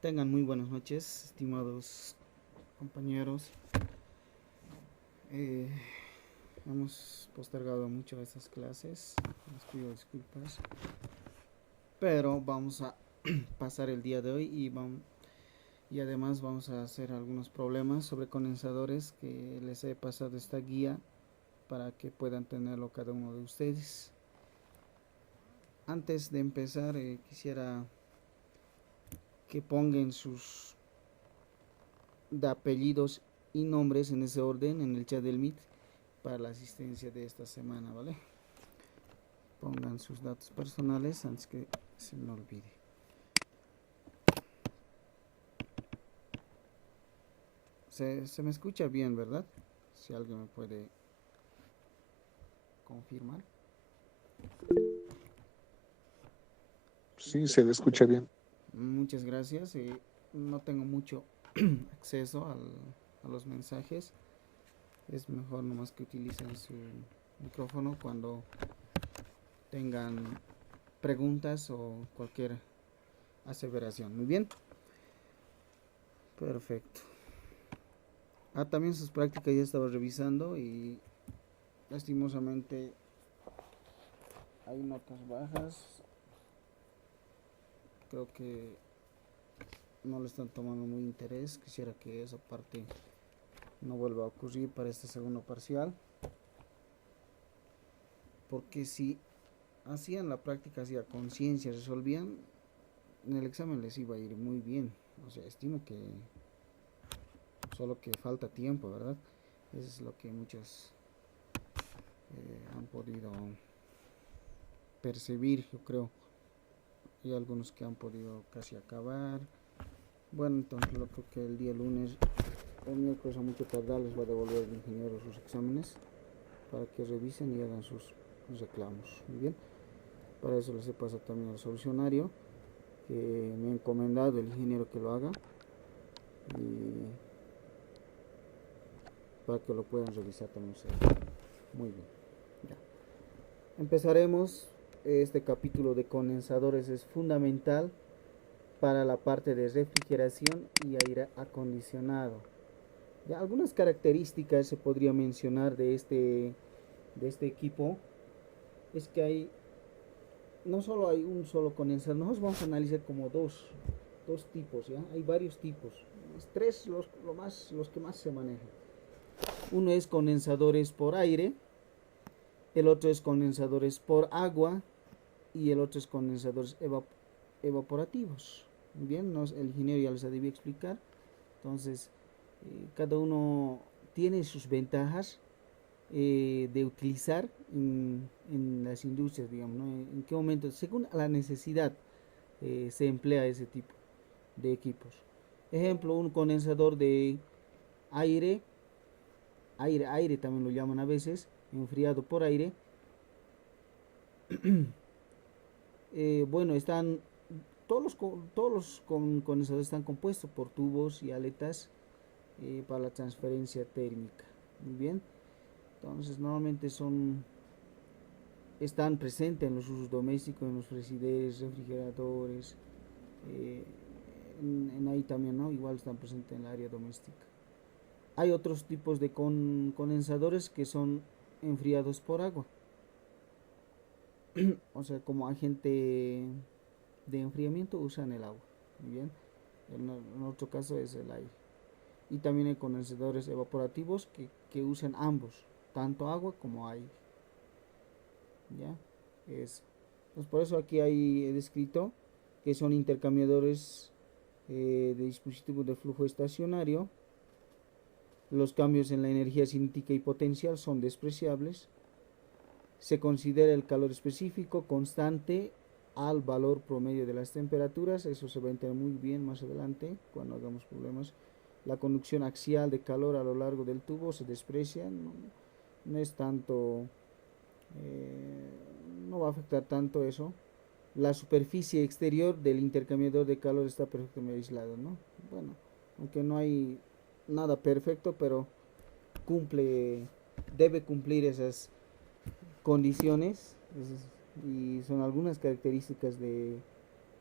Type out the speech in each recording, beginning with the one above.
Tengan muy buenas noches, estimados compañeros. Eh, Hemos postergado mucho estas clases, les pido disculpas, pero vamos a pasar el día de hoy y además vamos a hacer algunos problemas sobre condensadores que les he pasado esta guía para que puedan tenerlo cada uno de ustedes. Antes de empezar, quisiera que pongan sus de apellidos y nombres en ese orden en el chat del Meet para la asistencia de esta semana, ¿vale? Pongan sus datos personales antes que se me olvide. Se me escucha bien, ¿verdad? Si alguien me puede confirmar. Sí, se le escucha bien. Muchas gracias. No tengo mucho acceso a los mensajes. Es mejor nomás que utilicen su micrófono cuando tengan preguntas o cualquier aseveración. Muy bien. Perfecto. También sus prácticas ya estaba revisando y lastimosamente hay notas bajas. Creo que no le están tomando muy interés. Quisiera que esa parte no vuelva a ocurrir para este segundo parcial. Porque si hacían la práctica, hacía conciencia, resolvían, en el examen les iba a ir muy bien. O sea, estimo que solo que falta tiempo, ¿verdad? Eso es lo que muchos han podido percibir, yo creo. Y algunos que han podido casi acabar. Bueno, entonces lo creo que el día lunes o miércoles a mucho tardar les va a devolver el ingeniero sus exámenes para que revisen y hagan sus reclamos. Muy bien. Para eso les he pasado también el solucionario que me ha encomendado el ingeniero que lo haga y para que lo puedan revisar también ustedes. Muy bien. Ya. Empezaremos. Este capítulo de condensadores es fundamental para la parte de refrigeración y aire acondicionado. Ya, algunas características se podría mencionar de este equipo es que no solo hay un solo condensador, nosotros vamos a analizar como dos tipos, ¿ya? Hay varios tipos, tres los que más se manejan. Uno es condensadores por aire, el otro es condensadores por agua y el otro es condensadores evaporativos. Bien, el ingeniero ya les debía explicar. Entonces, cada uno tiene sus ventajas de utilizar en las industrias, digamos, ¿no? En qué momento, según la necesidad, se emplea ese tipo de equipos. Ejemplo, un condensador de aire, aire también lo llaman a veces, enfriado por aire. Bueno, todos los condensadores están compuestos por tubos y aletas para la transferencia térmica. Muy bien. Entonces, normalmente están presentes en los usos domésticos, en los frigideres, refrigeradores, eh, en ahí también, ¿no? Igual están presentes en el área doméstica. Hay otros tipos de condensadores que son enfriados por agua, o sea, como agente de enfriamiento usan el agua. Muy bien. En otro caso es el aire. Y también hay condensadores evaporativos que usan ambos, tanto agua como aire. ¿Ya? Pues por eso aquí he descrito que son intercambiadores de dispositivos de flujo estacionario. Los cambios en la energía cinética y potencial son despreciables. Se considera el calor específico constante al valor promedio de las temperaturas. Eso se va a entender muy bien más adelante cuando hagamos problemas. La conducción axial de calor a lo largo del tubo se desprecia. No es tanto, no va a afectar tanto eso. La superficie exterior del intercambiador de calor está perfectamente aislada, ¿no? Bueno, aunque no hay nada perfecto, pero cumple, debe cumplir esas condiciones y son algunas características de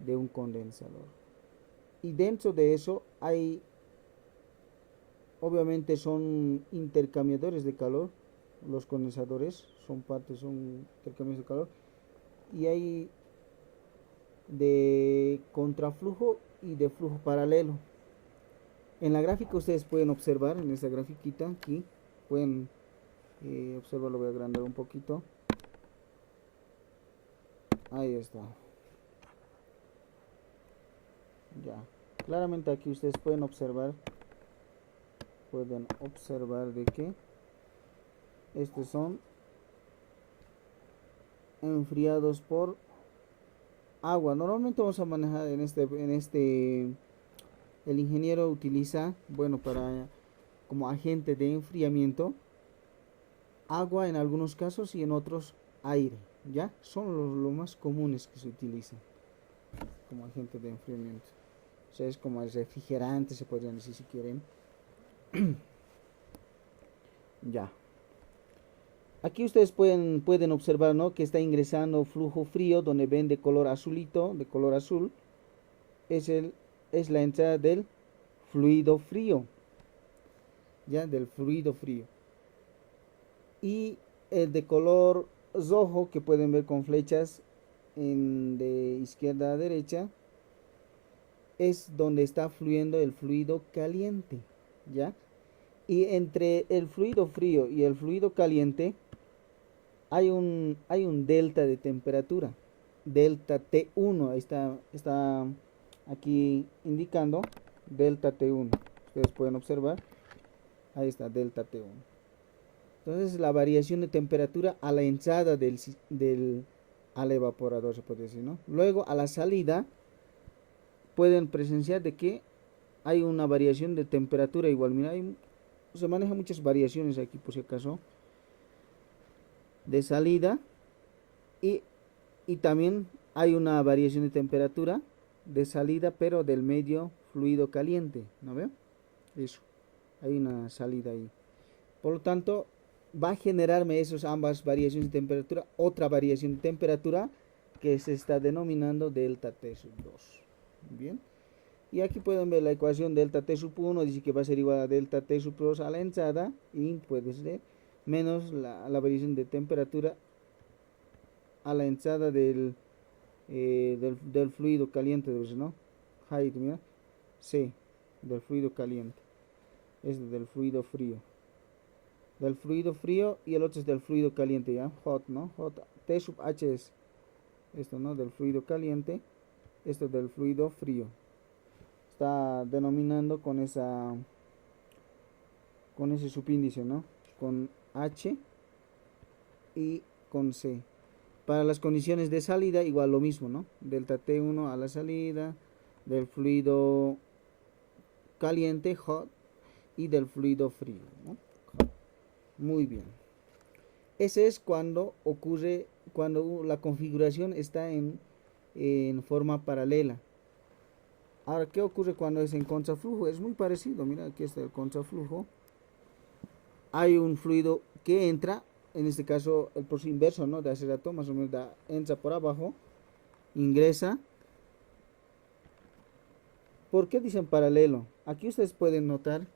un condensador. Y dentro de eso hay, obviamente son intercambiadores de calor, los condensadores son intercambiadores de calor, y hay de contraflujo y de flujo paralelo. En la gráfica ustedes pueden observar, en esta grafiquita aquí, pueden observar, lo voy a agrandar un poquito. Ahí está. Ya. Claramente aquí ustedes pueden observar de que estos son enfriados por agua. Normalmente vamos a manejar el ingeniero utiliza, bueno, para como agente de enfriamiento, agua en algunos casos y en otros aire. Ya son los más comunes que se utilizan como agente de enfriamiento. O sea, es como el refrigerante, se podrían decir si quieren. Ya. Aquí ustedes pueden observar, ¿no?, que está ingresando flujo frío, donde ven de color azulito, de color azul, es la entrada del fluido frío, ya, del fluido frío. Y el de color rojo, que pueden ver con flechas de izquierda a derecha, es donde está fluyendo el fluido caliente, ya. Y entre el fluido frío y el fluido caliente hay un delta de temperatura, delta T1, ahí está aquí indicando delta T1. Ustedes pueden observar, ahí está delta T1. Entonces la variación de temperatura a la entrada al evaporador, se puede decir, ¿no? Luego a la salida pueden presenciar de que hay una variación de temperatura igual. Mira, se manejan muchas variaciones aquí, por si acaso, de salida, y, y también hay una variación de temperatura de salida, pero del medio fluido caliente, ¿no veo? Eso, hay una salida ahí. Por lo tanto, va a generarme esas ambas variaciones de temperatura, otra variación de temperatura que se está denominando delta T sub 2. Bien. Y aquí pueden ver la ecuación delta T sub 1, dice que va a ser igual a delta T sub 2 a la entrada, y puede ser menos la variación de temperatura a la entrada del fluido caliente, ¿no? Height, mira, C, del fluido caliente. Es del fluido frío. Del fluido frío, y el otro es del fluido caliente, ¿ya? Hot, ¿no? Hot, T sub H es esto, ¿no? Del fluido caliente, esto es del fluido frío. Está denominando con ese subíndice, ¿no? Con H y con C. Para las condiciones de salida, igual lo mismo, ¿no? Delta T1 a la salida, del fluido caliente, hot, y del fluido frío, ¿no? Muy bien. Ese es cuando la configuración está en forma paralela. Ahora, ¿qué ocurre cuando es en contraflujo? Es muy parecido. Mira, aquí está el contraflujo. Hay un fluido que entra, en este caso el proceso inverso, ¿no?, de hace rato, más o menos entra por abajo, ingresa. ¿Por qué dicen paralelo? Aquí ustedes pueden notar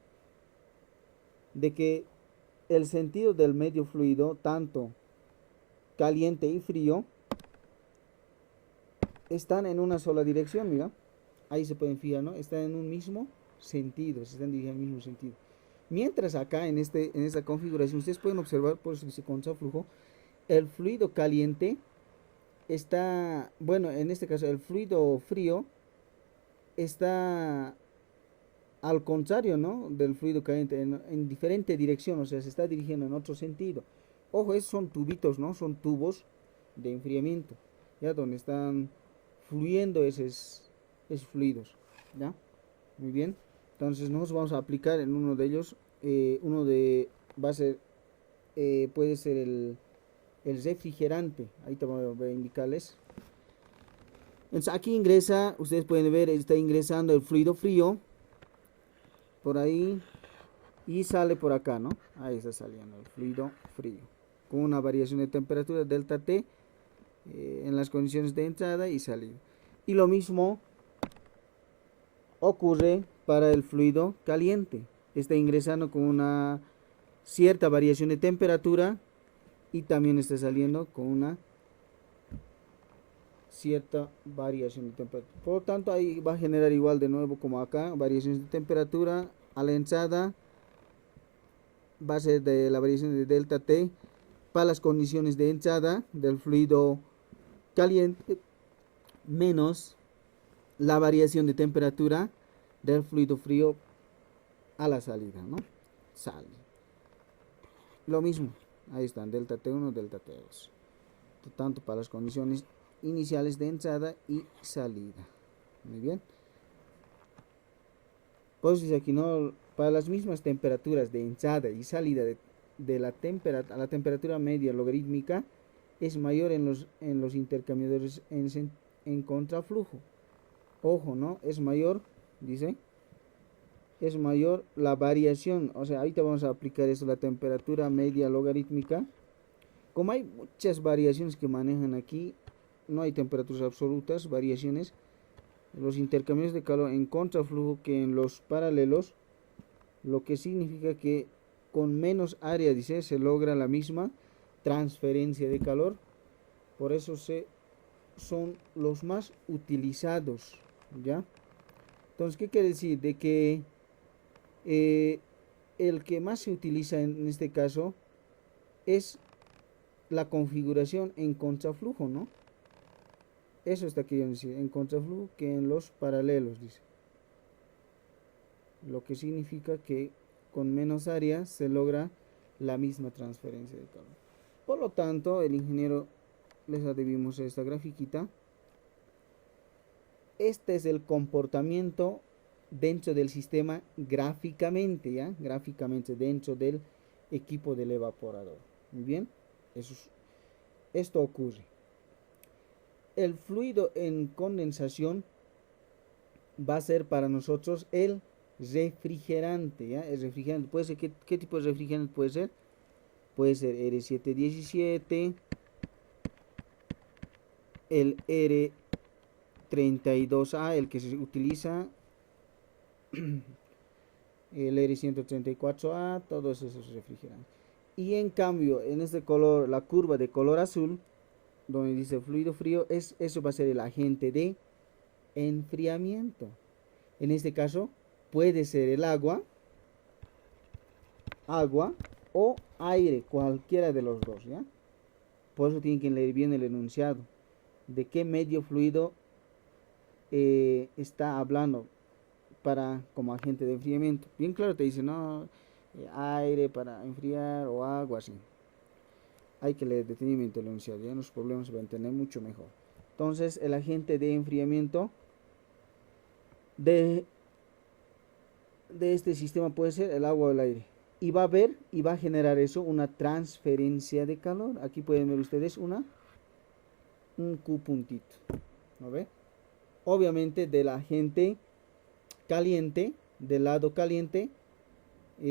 de que el sentido del medio fluido, tanto caliente y frío, están en una sola dirección. Mira, ahí se pueden fijar, ¿no? Están en un mismo sentido, se están dirigiendo en el mismo sentido. Mientras acá en esta configuración ustedes pueden observar, por eso dice contraflujo, el fluido caliente está, bueno, en este caso el fluido frío está al contrario, ¿no?, del fluido caliente, en diferente dirección, o sea, se está dirigiendo en otro sentido. Ojo, esos son tubitos, ¿no? Son tubos de enfriamiento, ¿ya? Donde están fluyendo esos fluidos, ¿ya? Muy bien. Entonces nosotros vamos a aplicar en uno de ellos, va a ser, puede ser el refrigerante. Ahí te voy a indicarles. Entonces aquí ingresa, ustedes pueden ver, está ingresando el fluido frío por ahí y sale por acá, ¿no? Ahí está saliendo el fluido frío con una variación de temperatura delta T en las condiciones de entrada y salida. Y lo mismo ocurre para el fluido caliente. Está ingresando con una cierta variación de temperatura y también está saliendo con una cierta variación de temperatura. Por lo tanto, ahí va a generar igual de nuevo como acá, variaciones de temperatura. A la entrada va a ser de la variación de delta T para las condiciones de entrada del fluido caliente menos la variación de temperatura del fluido frío a la salida, ¿no? Sale. Lo mismo, ahí están, delta T1, delta T2. Tanto para las condiciones iniciales de entrada y salida. Muy bien. Pues dice aquí, ¿no? Para las mismas temperaturas de entrada y salida de la temperatura media logarítmica es mayor en los intercambiadores en contraflujo. Ojo, ¿no? Es mayor, dice, es mayor la variación. O sea, ahorita vamos a aplicar eso, la temperatura media logarítmica. Como hay muchas variaciones que manejan aquí, no hay temperaturas absolutas, variaciones. Los intercambios de calor en contraflujo que en los paralelos, lo que significa que con menos área, dice, se logra la misma transferencia de calor. Por eso son los más utilizados, ¿ya? Entonces, ¿qué quiere decir? De que el que más se utiliza en este caso es la configuración en contraflujo, ¿no? Eso está queriendo decir, en contraflujo que en los paralelos, dice. Lo que significa que con menos área se logra la misma transferencia de calor. Por lo tanto, el ingeniero les adhibimos esta grafiquita. Este es el comportamiento dentro del sistema gráficamente, ¿ya? Gráficamente dentro del equipo del evaporador. Muy bien, esto ocurre. El fluido en condensación va a ser para nosotros el refrigerante, ¿ya? El refrigerante puede ser, ¿qué tipo de refrigerante puede ser? Puede ser R717, el R32A, el que se utiliza, el R134A, todos esos refrigerantes. Y en cambio, en este color, la curva de color azul, donde dice fluido frío, eso va a ser el agente de enfriamiento. En este caso, puede ser el agua o aire, cualquiera de los dos, ¿ya? Por eso tienen que leer bien el enunciado. ¿De qué medio fluido está hablando como agente de enfriamiento? Bien claro te dice, no, aire para enfriar o agua, así. Hay que leer detenidamente el enunciado, ya los problemas se van a entender mucho mejor. Entonces, el agente de enfriamiento de este sistema puede ser el agua o el aire. Y va a generar eso una transferencia de calor. Aquí pueden ver ustedes un Q puntito. ¿No ve? Obviamente del agente caliente, del lado caliente,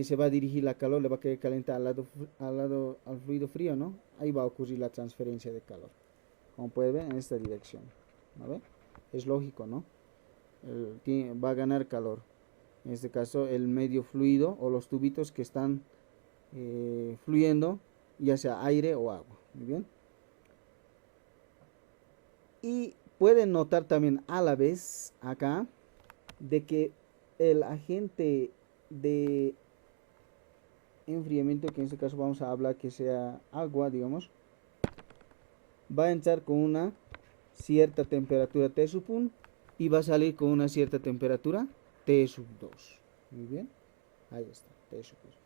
se va a dirigir la calor, le va a querer calentar al fluido frío, ¿no? Ahí va a ocurrir la transferencia de calor. Como puede ver en esta dirección. ¿No ve? Es lógico, ¿no? Va a ganar calor. En este caso el medio fluido o los tubitos que están fluyendo, ya sea aire o agua. Muy bien. Y pueden notar también a la vez acá de que el agente de enfriamiento, que en este caso vamos a hablar que sea agua, digamos, va a entrar con una cierta temperatura T sub 1 y va a salir con una cierta temperatura T sub 2. Muy bien, ahí está, T sub 2.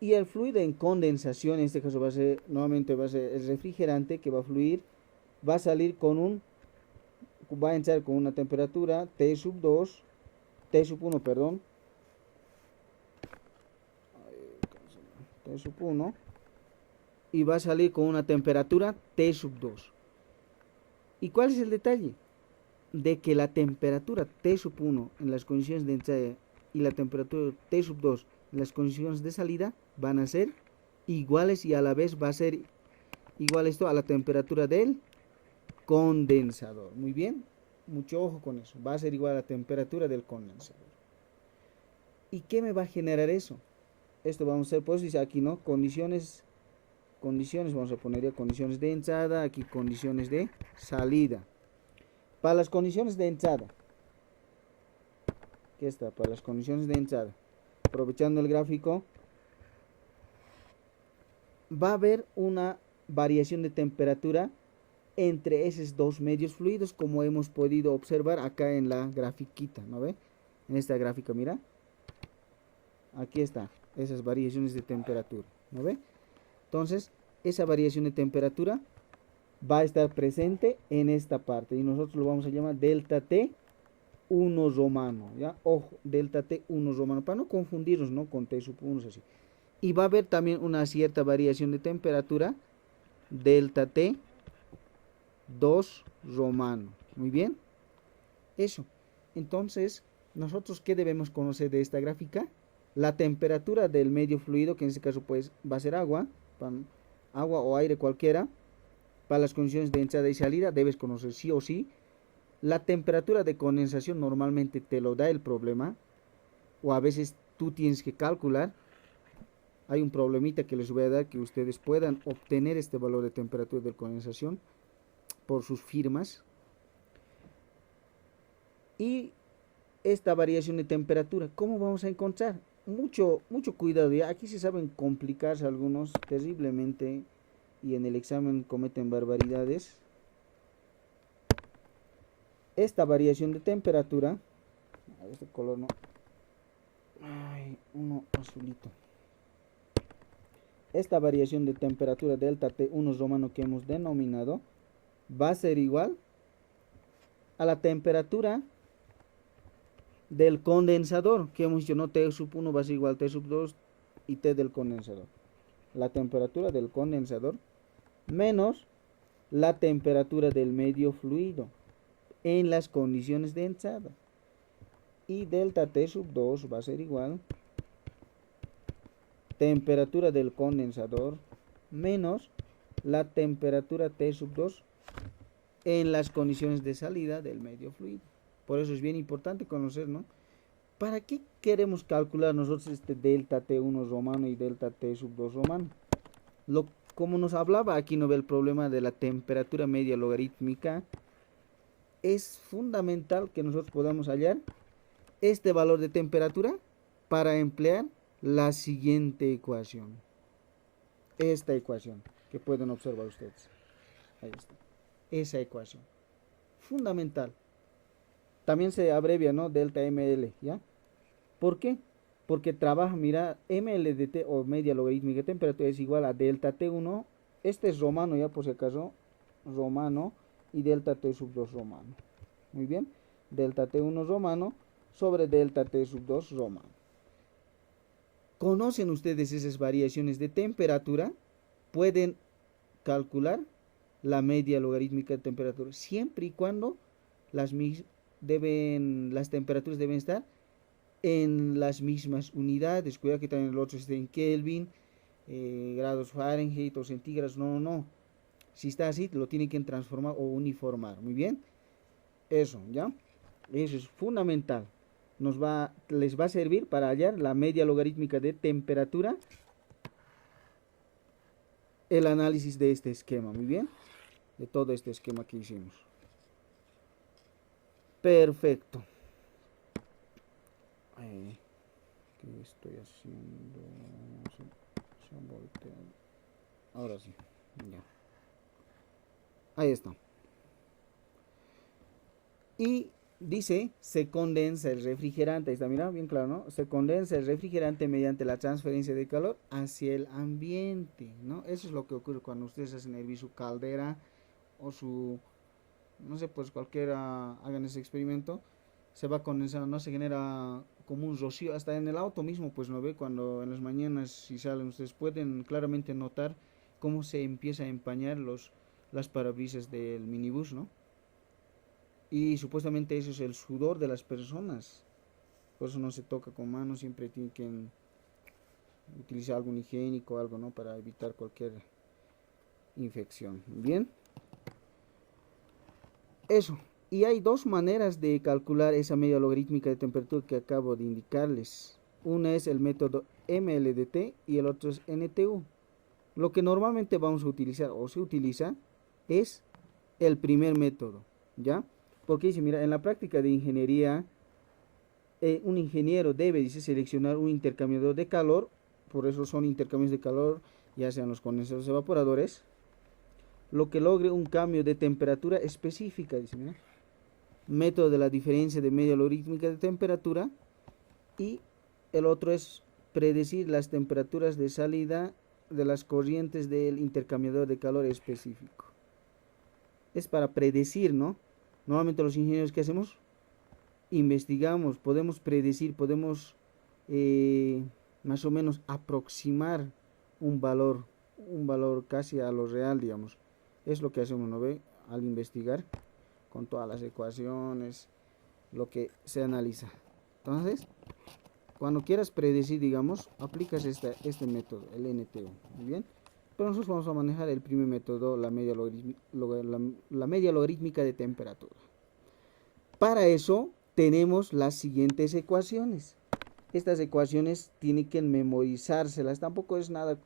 Y el fluido en condensación, en este caso nuevamente va a ser el refrigerante que va a fluir, va a salir va a entrar con una temperatura T sub 2, T sub 1, perdón, T sub 1, y va a salir con una temperatura T sub 2. ¿Y cuál es el detalle? De que la temperatura T sub 1 en las condiciones de entrada y la temperatura T sub 2 en las condiciones de salida van a ser iguales, y a la vez va a ser igual esto a la temperatura del condensador. Muy bien, Mucho ojo con eso. Va a ser igual a la temperatura del condensador. ¿Y qué me va a generar eso? Esto vamos a hacer, pues dice aquí, ¿no? Condiciones, vamos a poner ya condiciones de entrada, aquí condiciones de salida. Para las condiciones de entrada, ¿qué está? Para las condiciones de entrada, aprovechando el gráfico, va a haber una variación de temperatura entre esos dos medios fluidos, como hemos podido observar acá en la grafiquita, ¿no ve? En esta gráfica, mira. Aquí está, esas variaciones de temperatura, ¿no ve? Entonces, esa variación de temperatura va a estar presente en esta parte y nosotros lo vamos a llamar delta T1 romano, ¿ya? Ojo, delta T1 romano, para no confundirnos, ¿no? Con T sub 1, así. Y va a haber también una cierta variación de temperatura, delta T2 romano, muy bien, eso. Entonces, nosotros, ¿qué debemos conocer de esta gráfica? La temperatura del medio fluido, que en este caso pues va a ser agua, agua o aire cualquiera. Para las condiciones de entrada y salida debes conocer sí o sí. La temperatura de condensación normalmente te lo da el problema, o a veces tú tienes que calcular. Hay un problemita que les voy a dar, que ustedes puedan obtener este valor de temperatura de condensación por sus firmas. Y esta variación de temperatura, ¿cómo vamos a encontrar? Mucho cuidado, ya aquí se saben complicarse algunos terriblemente y en el examen cometen barbaridades. Esta variación de temperatura, este color no, uno azulito. Esta variación de temperatura delta T1 romano que hemos denominado va a ser igual a la temperatura del condensador, que hemos dicho, no, T sub 1 va a ser igual a T sub 2 y T del condensador. La temperatura del condensador menos la temperatura del medio fluido en las condiciones de entrada. Y delta T sub 2 va a ser igual temperatura del condensador menos la temperatura T sub 2 en las condiciones de salida del medio fluido. Por eso es bien importante conocer, ¿no? ¿Para qué queremos calcular nosotros este delta T1 romano y delta T sub 2 romano? Como nos hablaba aquí, no ve el problema de la temperatura media logarítmica, es fundamental que nosotros podamos hallar este valor de temperatura para emplear la siguiente ecuación. Esta ecuación que pueden observar ustedes. Ahí está. Esa ecuación. Fundamental. También se abrevia, ¿no? Delta ML, ¿ya? ¿Por qué? Porque trabaja, mira, ML de T o media logarítmica de temperatura es igual a delta T1. Este es romano, ya por si acaso. Romano y delta T sub 2 romano. Muy bien. Delta T1 romano sobre delta T sub 2 romano. ¿Conocen ustedes esas variaciones de temperatura? Pueden calcular la media logarítmica de temperatura siempre y cuando las temperaturas deben estar en las mismas unidades. Cuidado que también el otro esté en Kelvin, grados Fahrenheit o centígrados. No. Si está así, lo tienen que transformar o uniformar. Muy bien. Eso, ¿ya? Eso es fundamental. Les va a servir para hallar la media logarítmica de temperatura. El análisis de este esquema. Muy bien. De todo este esquema que hicimos. Perfecto. ¿Qué estoy haciendo? Se ha volteado. Ahora sí. Ya. Ahí está. Y dice, se condensa el refrigerante. Ahí está, mira, bien claro, ¿no? Se condensa el refrigerante mediante la transferencia de calor hacia el ambiente, ¿no? Eso es lo que ocurre cuando ustedes hacen hervir su caldera o su, no sé, pues cualquiera, hagan ese experimento, se va condensando, ¿no? Se genera como un rocío, hasta en el auto mismo, pues no ve, cuando en las mañanas si salen, ustedes pueden claramente notar cómo se empieza a empañar las parabrisas del minibús, ¿no? Y supuestamente eso es el sudor de las personas. Por eso no se toca con manos, siempre tienen que utilizar algún higiénico o algo, ¿no? Para evitar cualquier infección. Bien. Eso. Y hay dos maneras de calcular esa media logarítmica de temperatura que acabo de indicarles. Una es el método MLDT y el otro es NTU. Lo que normalmente vamos a utilizar o se utiliza es el primer método, ¿ya? Porque dice, mira, en la práctica de ingeniería, un ingeniero debe, dice, seleccionar un intercambiador de calor, por eso son intercambios de calor, ya sean los condensadores evaporadores, lo que logre un cambio de temperatura específica, dice, mira. Método de la diferencia de media logarítmica de temperatura, y el otro es predecir las temperaturas de salida de las corrientes del intercambiador de calor específico. Es para predecir, ¿no? Normalmente los ingenieros, ¿qué hacemos? Investigamos, podemos predecir, podemos más o menos aproximar un valor casi a lo real, digamos. Es lo que hacemos, ¿no ve? Al investigar con todas las ecuaciones, lo que se analiza. Entonces, cuando quieras predecir, digamos, aplicas este método, el NTU. Muy bien. Pero nosotros vamos a manejar el primer método, la media logarítmica de temperatura. Para eso tenemos las siguientes ecuaciones. Estas ecuaciones tienen que memorizárselas. Tampoco es nada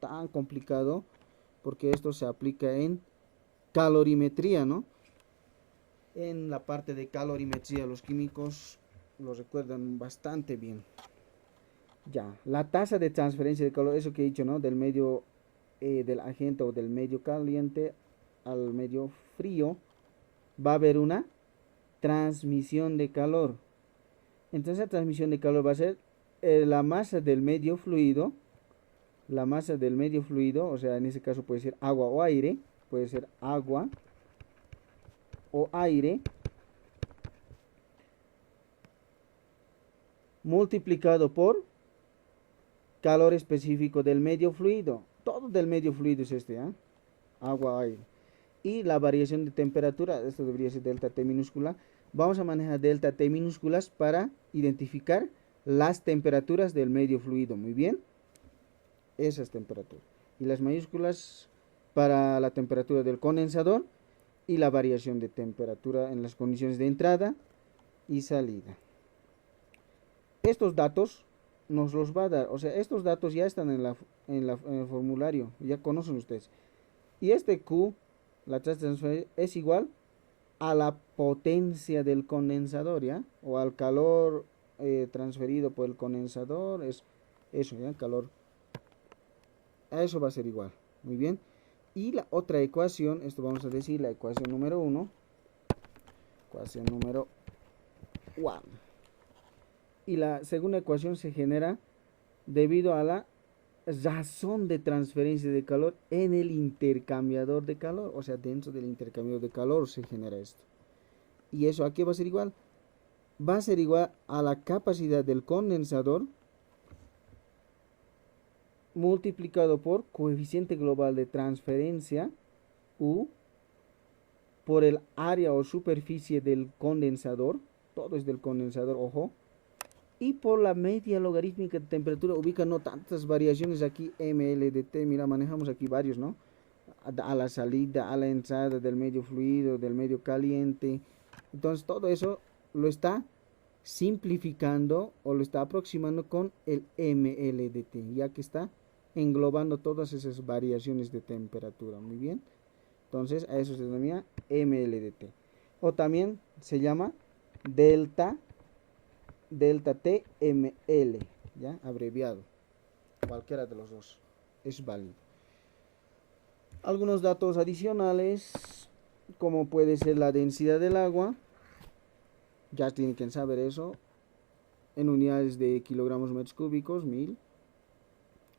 tan complicado, porque esto se aplica en calorimetría, ¿no? En la parte de calorimetría los químicos lo recuerdan bastante bien. Ya, la tasa de transferencia de calor, eso que he dicho, ¿no? Del medio, del agente o del medio caliente al medio frío, va a haber una transmisión de calor. Entonces la transmisión de calor va a ser la masa del medio fluido, o sea, en ese caso puede ser agua o aire, puede ser agua o aire, multiplicado por calor específico del medio fluido. Todo del medio fluido es este, ¿eh? Agua, aire. Y la variación de temperatura, esto debería ser delta T minúscula. Vamos a manejar delta T minúsculas para identificar las temperaturas del medio fluido. Muy bien. Esas temperaturas. Y las mayúsculas para la temperatura del condensador y la variación de temperatura en las condiciones de entrada y salida. Estos datos nos los va a dar, o sea, estos datos ya están en el formulario, ya conocen ustedes. Y este Q, la tasa de transferencia, es igual a la potencia del condensador, ¿ya? O al calor transferido por el condensador, es eso, ¿ya? Calor. A eso va a ser igual, muy bien. Y la otra ecuación, esto vamos a decir la ecuación número 1, ecuación número 1. Y la segunda ecuación se genera debido a la razón de transferencia de calor en el intercambiador de calor, o sea, dentro del intercambiador de calor se genera esto. ¿Y eso a qué va a ser igual? Va a ser igual a la capacidad del condensador multiplicado por coeficiente global de transferencia, U, por el área o superficie del condensador, todo es del condensador, ojo, y por la media logarítmica de temperatura. Ubica no tantas variaciones aquí, MLDT, mira, manejamos aquí varios, ¿no? A la salida, a la entrada del medio fluido, del medio caliente. Entonces todo eso lo está simplificando o lo está aproximando con el MLDT, ya que está englobando todas esas variaciones de temperatura. Muy bien. Entonces a eso se denomina MLDT. O también se llama delta TML, ¿ya? Abreviado. Cualquiera de los dos es válido. Algunos datos adicionales, como puede ser la densidad del agua, ya tienen que saber eso, en unidades de kilogramos metros cúbicos, 1000.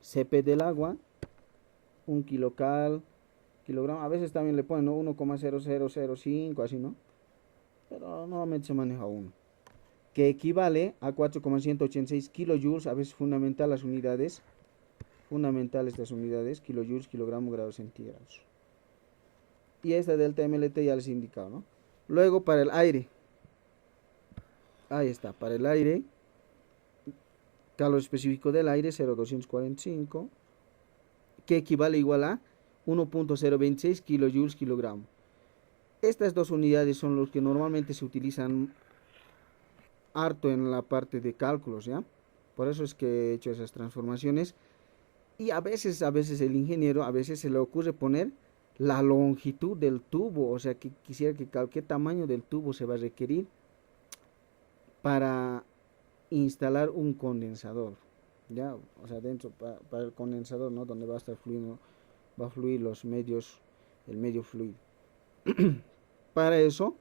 CP del agua, 1 kilocal, kilogramo, a veces también le ponen, ¿no? 1,0005, así, ¿no? Pero normalmente se maneja 1. Que equivale a 4,186 kilojoules, a veces fundamental las unidades, estas unidades, kilojoules, kilogramo, grados centígrados. Y esta delta MLT ya les he indicado, ¿no? Luego para el aire, ahí está, para el aire, calor específico del aire, 0,245, que equivale igual a 1.026 kilojoules kilogramo. Estas dos unidades son los que normalmente se utilizan harto en la parte de cálculos, ¿ya? Por eso es que he hecho esas transformaciones. Y a veces el ingeniero, a veces se le ocurre poner la longitud del tubo, o sea, que quisiera que cualquier tamaño del tubo se va a requerir para instalar un condensador, ¿ya? O sea, dentro, para el condensador, ¿no? Donde va a estar fluyendo, va a fluir los medios, el medio fluido. Para eso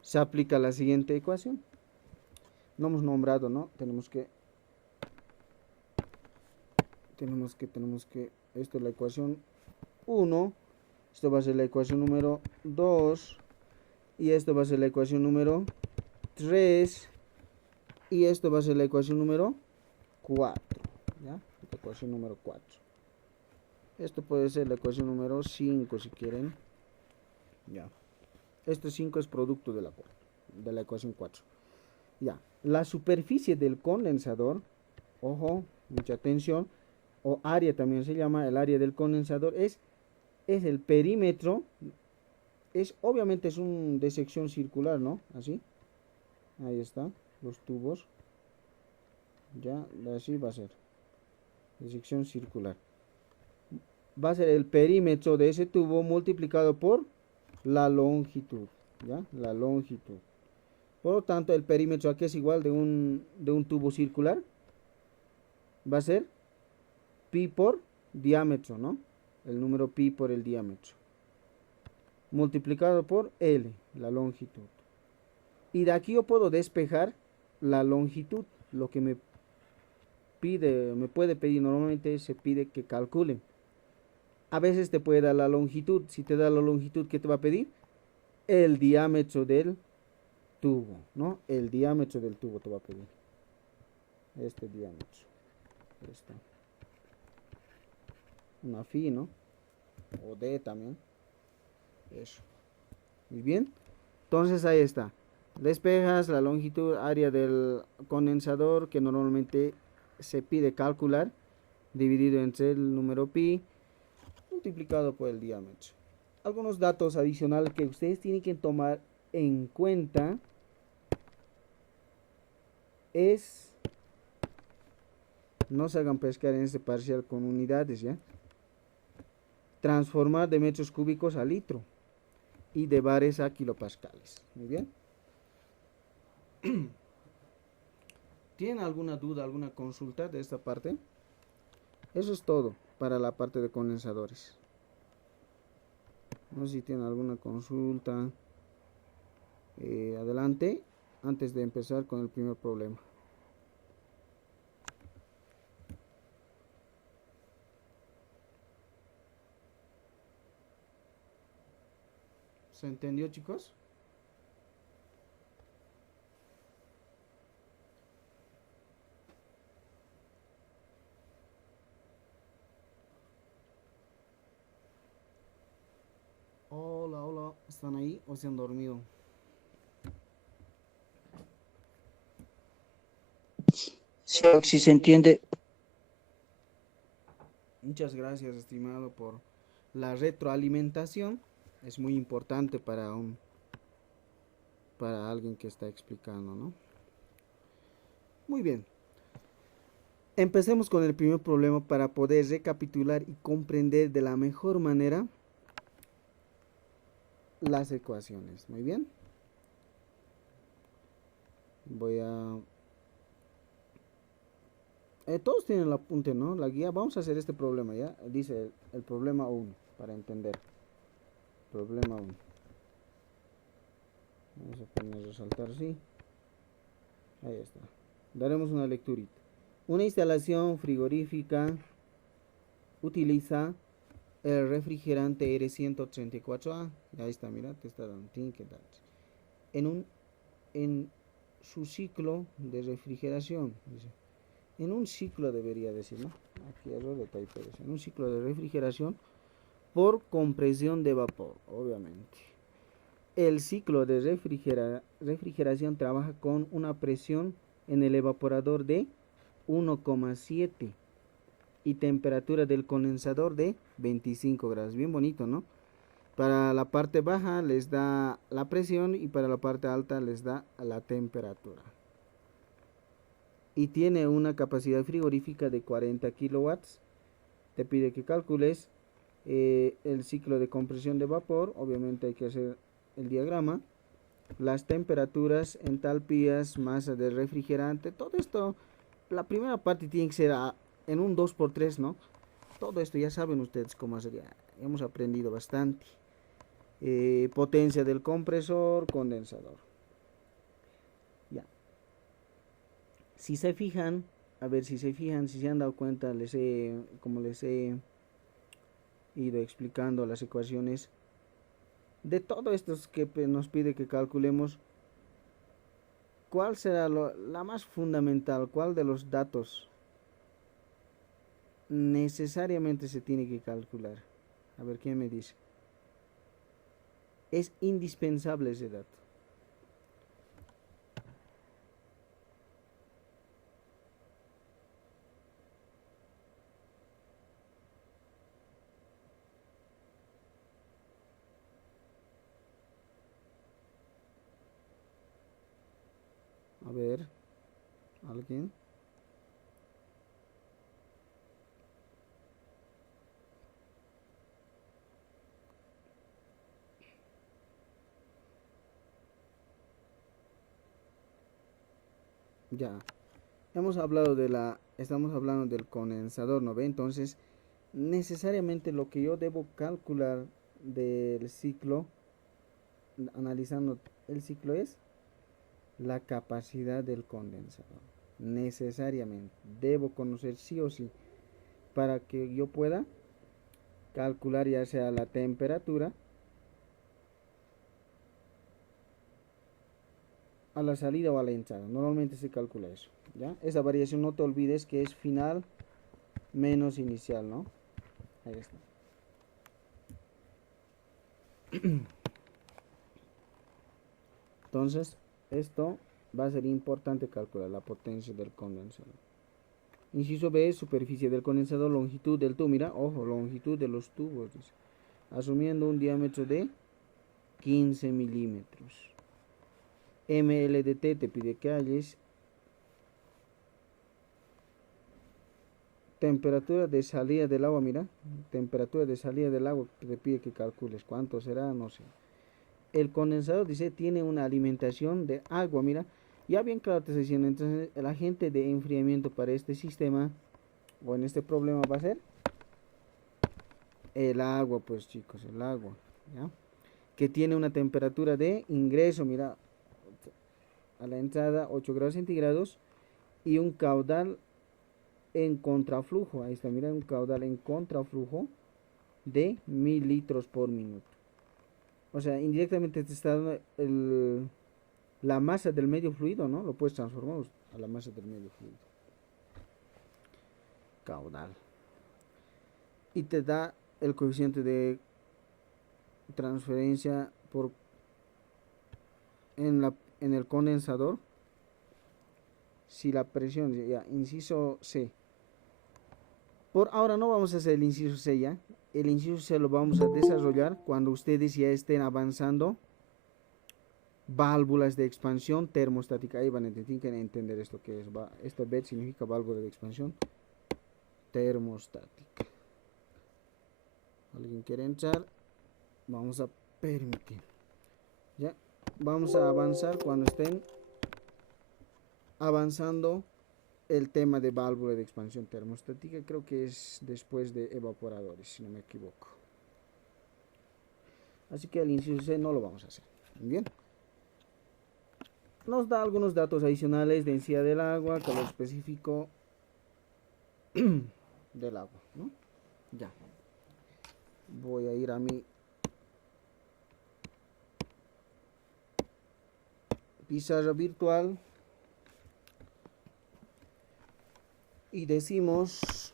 se aplica la siguiente ecuación. No hemos nombrado, ¿no? Tenemos que, esto es la ecuación 1, esto va a ser la ecuación número 2, y esto va a ser la ecuación número 3, y esto va a ser la ecuación número 4, ¿ya? La ecuación número 4. Esto puede ser la ecuación número 5 si quieren, ya. Este 5 es producto de la ecuación 4. Ya, la superficie del condensador, ojo, mucha atención, o área también se llama, el área del condensador es el perímetro, obviamente es un de sección circular, ¿no? Así, ahí está, los tubos, ya, así va a ser, de sección circular. Va a ser el perímetro de ese tubo multiplicado por la longitud, ¿ya? La longitud. Por lo tanto, el perímetro aquí es igual de un tubo circular. Va a ser pi por diámetro, ¿no? El número pi por el diámetro. Multiplicado por L, la longitud. Y de aquí yo puedo despejar la longitud. Lo que me puede pedir, normalmente se pide que calculen. A veces te puede dar la longitud. Si te da la longitud, ¿qué te va a pedir? El diámetro del tubo, ¿no? El diámetro del tubo te va a pedir. Este diámetro. Está. Una phi, ¿no? O D también. Eso. Muy bien. Entonces ahí está. Despejas la longitud, área del condensador, que normalmente se pide calcular, dividido entre el número pi, multiplicado por el diámetro. Algunos datos adicionales que ustedes tienen que tomar en cuenta es, no se hagan pescar en este parcial con unidades, ¿ya? Transformar de metros cúbicos a litro y de bares a kilopascales. Muy bien. ¿Tienen alguna duda, alguna consulta de esta parte? Eso es todo para la parte de condensadores. No sé si tienen alguna consulta. Adelante, antes de empezar con el primer problema. ¿Se entendió, chicos? Hola, hola, ¿están ahí o se han dormido? Si se entiende. Muchas gracias, estimado, por la retroalimentación. Es muy importante para alguien que está explicando, ¿no? Muy bien. Empecemos con el primer problema para poder recapitular y comprender de la mejor manera las ecuaciones. Muy bien. Voy a... todos tienen el apunte, ¿no? La guía. Vamos a hacer este problema, ¿ya? Dice el problema 1, para entender. Problema 1. Vamos a poner resaltar así. Ahí está. Daremos una lecturita. Una instalación frigorífica utiliza el refrigerante R134A. Ahí está, mira, te está dando. En su ciclo de refrigeración. Dice. En un ciclo debería decir, ¿no? Aquí error de typo. En un ciclo de refrigeración por compresión de vapor, obviamente. El ciclo de refrigeración trabaja con una presión en el evaporador de 1,7 y temperatura del condensador de 25 grados. Bien bonito, ¿no? Para la parte baja les da la presión y para la parte alta les da la temperatura. Y tiene una capacidad frigorífica de 40 kilowatts. Te pide que calcules el ciclo de compresión de vapor. Obviamente hay que hacer el diagrama. Las temperaturas, entalpías, masa del refrigerante. Todo esto, la primera parte tiene que ser en un 2x3, ¿no? Todo esto ya saben ustedes cómo hacer. Ya hemos aprendido bastante. Potencia del compresor, condensador. Ya. Si se fijan, a ver si se fijan, si se han dado cuenta, como les he ido explicando las ecuaciones, de todo esto que nos pide que calculemos, ¿cuál será la más fundamental? ¿Cuál de los datos necesariamente se tiene que calcular? A ver, ¿quién me dice? Es indispensable ese dato. A ver, ¿alguien? Ya. Estamos hablando del condensador, ¿no ve? Entonces, necesariamente lo que yo debo calcular del ciclo, analizando el ciclo, es la capacidad del condensador. Necesariamente debo conocer sí o sí para que yo pueda calcular ya sea la temperatura a la salida o a la entrada. Normalmente se calcula eso, ¿ya? Esa variación no te olvides que es final menos inicial, ¿no? Ahí está. Entonces, esto va a ser importante calcular la potencia del condensador. Inciso B, superficie del condensador, longitud del tubo, mira, ojo, longitud de los tubos, dice, asumiendo un diámetro de 15 milímetros. MLDT te pide que halles temperatura de salida del agua, mira, temperatura de salida del agua, te pide que calcules cuánto será, no sé. El condensador dice tiene una alimentación de agua, mira, ya bien claro te estoy diciendo. Entonces el agente de enfriamiento para este sistema o en este problema va a ser el agua, pues chicos, el agua, ¿ya? Que tiene una temperatura de ingreso, mira, a la entrada 8 grados centígrados y un caudal en contraflujo, ahí está, mira, un caudal en contraflujo de 1000 litros por minuto. O sea, indirectamente te está dando la masa del medio fluido, ¿no? Lo puedes transformar a la masa del medio fluido. Caudal. Y te da el coeficiente de transferencia en el condensador. Si la presión, ya, inciso C. Por ahora no vamos a hacer el inciso C ya. El inciso C lo vamos a desarrollar cuando ustedes ya estén avanzando válvulas de expansión termostática. Ahí van a entender esto que es. Esto B significa válvula de expansión termostática. ¿Alguien quiere entrar? Vamos a permitir. Ya, vamos a avanzar cuando estén avanzando el tema de válvula de expansión termostática. Creo que es después de evaporadores, si no me equivoco. Así que el inciso C no lo vamos a hacer. Bien. Nos da algunos datos adicionales: densidad del agua, calor específico del agua, ¿no? Ya. Voy a ir a mi pizarra virtual y decimos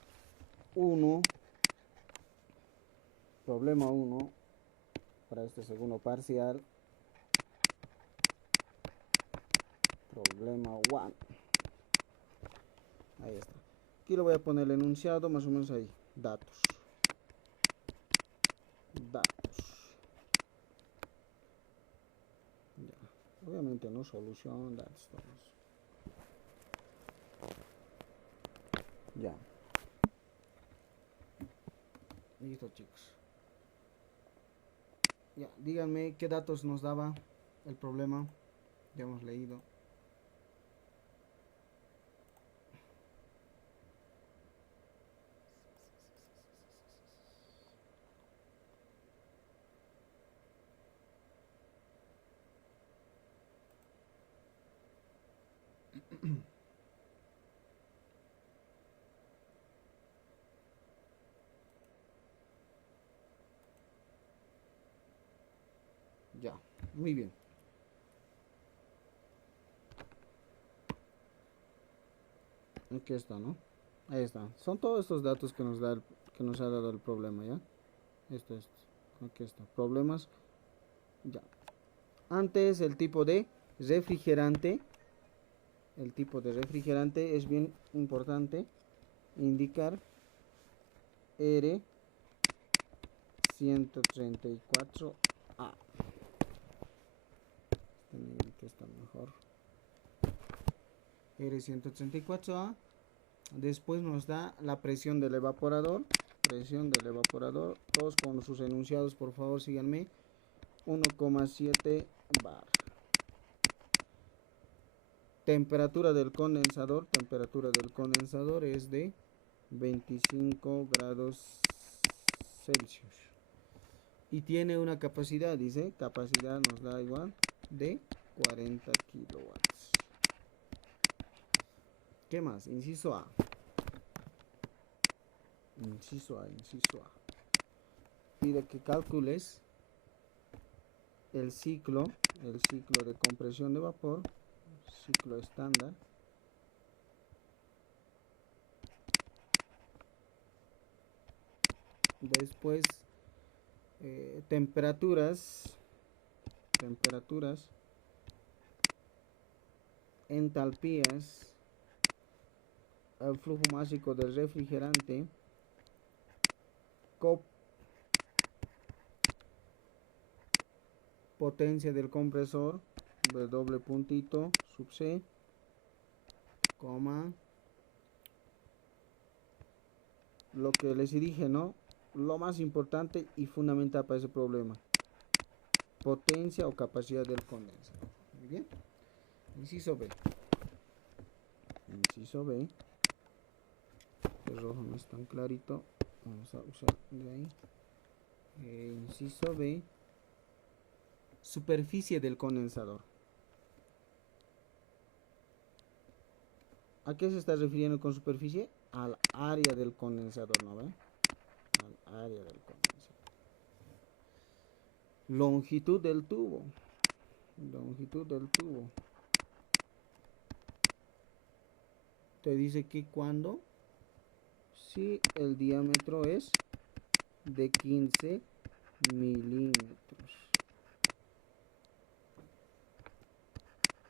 problema 1 para este segundo parcial. Problema 1. Ahí está. Aquí le voy a poner el enunciado más o menos ahí. Datos. Ya. Obviamente no solución, datos, todo eso. Ya. Listo, chicos. Ya, díganme qué datos nos daba el problema. Ya hemos leído. Ya, muy bien. Aquí está, ¿no? Ahí está. Son todos estos datos que nos da que nos ha dado el problema, ¿ya? Esto. Aquí está. Problemas. Ya. Antes el tipo de refrigerante. El tipo de refrigerante es bien importante indicar R134A. Este negrito está mejor. R134A. Después nos da la presión del evaporador. Presión del evaporador. Todos con sus enunciados, por favor, síganme. 1,7 bar. Temperatura del condensador. Temperatura del condensador es de 25 grados Celsius. Y tiene una capacidad, dice, capacidad nos da igual de 40 kilowatts. ¿Qué más? Inciso A. Inciso A. Pide que calcules el ciclo de compresión de vapor, ciclo estándar. Después, temperaturas, entalpías, el flujo másico del refrigerante, potencia del compresor, doble puntito, sub C, coma, lo que les dije, ¿no? Lo más importante y fundamental para ese problema, potencia o capacidad del condensador. Muy bien. Inciso B. El rojo no es tan clarito, vamos a usar de ahí. Inciso B. Superficie del condensador. ¿A qué se está refiriendo con superficie? Al área del condensador, ¿no ve? Al área del condensador. Longitud del tubo. Te dice que cuando, si el diámetro es de 15 milímetros.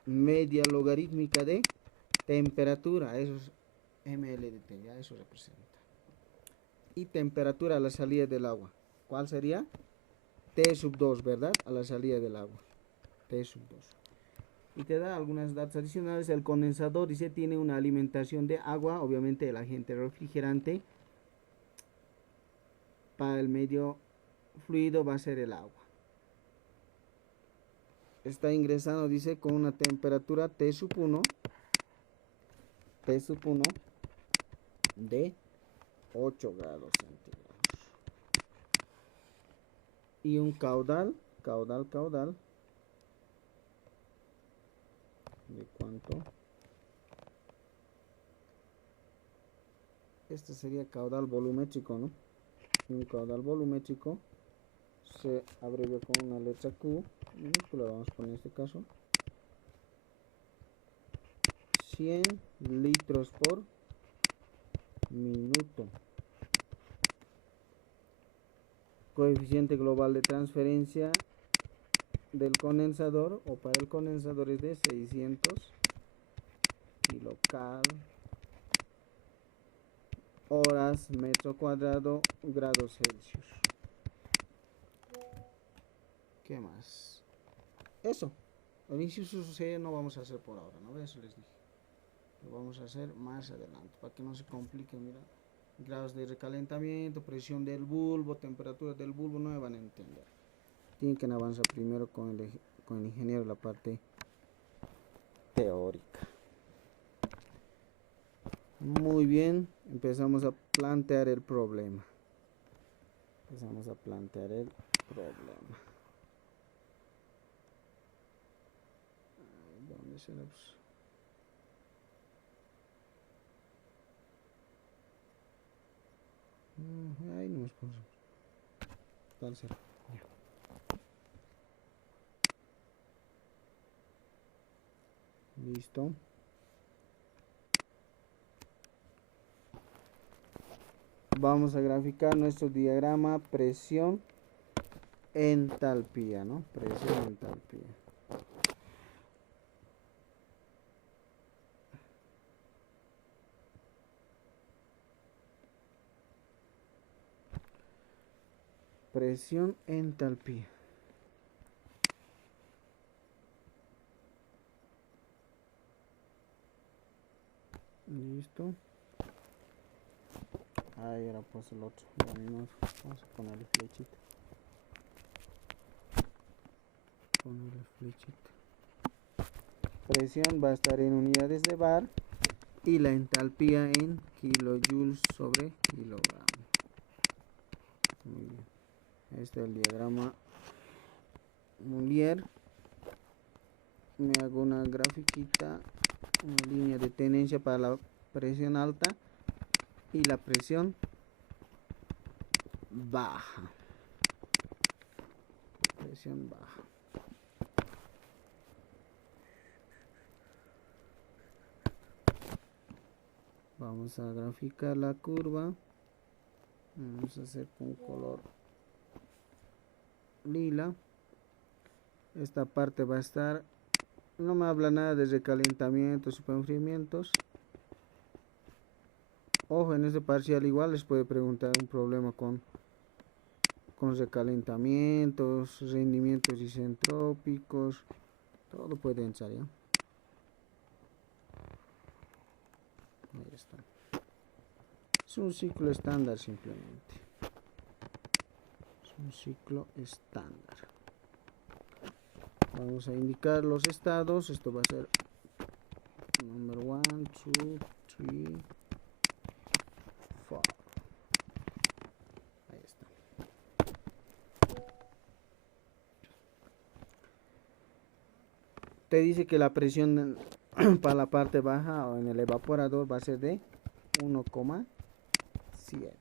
Media logarítmica de temperatura, eso es ml de T, ya eso representa. Y temperatura a la salida del agua, ¿cuál sería? T sub 2, ¿verdad? A la salida del agua, T sub 2. Y te da algunos datos adicionales. El condensador dice tiene una alimentación de agua, obviamente el agente refrigerante. Para el medio fluido va a ser el agua. Está ingresando, dice, con una temperatura T sub 1 de 8 grados centígrados. Y un caudal. ¿De cuánto? Este sería caudal volumétrico, ¿no? Un caudal volumétrico se abrevia con una letra Q, minúscula vamos a poner en este caso, 100 litros por minuto. Coeficiente global de transferencia del condensador o para el condensador es de 600 kilocal horas metro cuadrado grados Celsius. ¿Qué más? Eso. El inciso C no vamos a hacer por ahora, ¿no? Eso les dije. Lo vamos a hacer más adelante para que no se complique. Mira, grados de recalentamiento, presión del bulbo, temperatura del bulbo, no me van a entender. Tienen que avanzar primero con el ingeniero la parte teórica. Muy bien, empezamos a plantear el problema. ¿Dónde será? Ahí no me puso. ¿Cuál será? Listo. Vamos a graficar nuestro diagrama presión, entalpía, ¿no? Presión, entalpía. Presión, entalpía. Listo. Ahí ahora pues el otro. Vamos a ponerle flechita. Presión va a estar en unidades de bar y la entalpía en kilojoules sobre kilogramo. Muy bien. Este es el diagrama Molière. Me hago una grafiquita, una línea de tendencia para la presión alta y la presión baja. Presión baja. Vamos a graficar la curva. Vamos a hacer con color lila. Esta parte va a estar, no me habla nada de recalentamientos, superenfriamientos. Ojo, en este parcial igual les puede preguntar un problema con recalentamientos, rendimientos isentrópicos, todo puede entrar, ¿ya? Ahí está. Es un ciclo estándar simplemente. Es un ciclo estándar. Vamos a indicar los estados. Esto va a ser number 1, 2, 3, 4. Ahí está. Te dice que la presión para la parte baja o en el evaporador va a ser de 1,7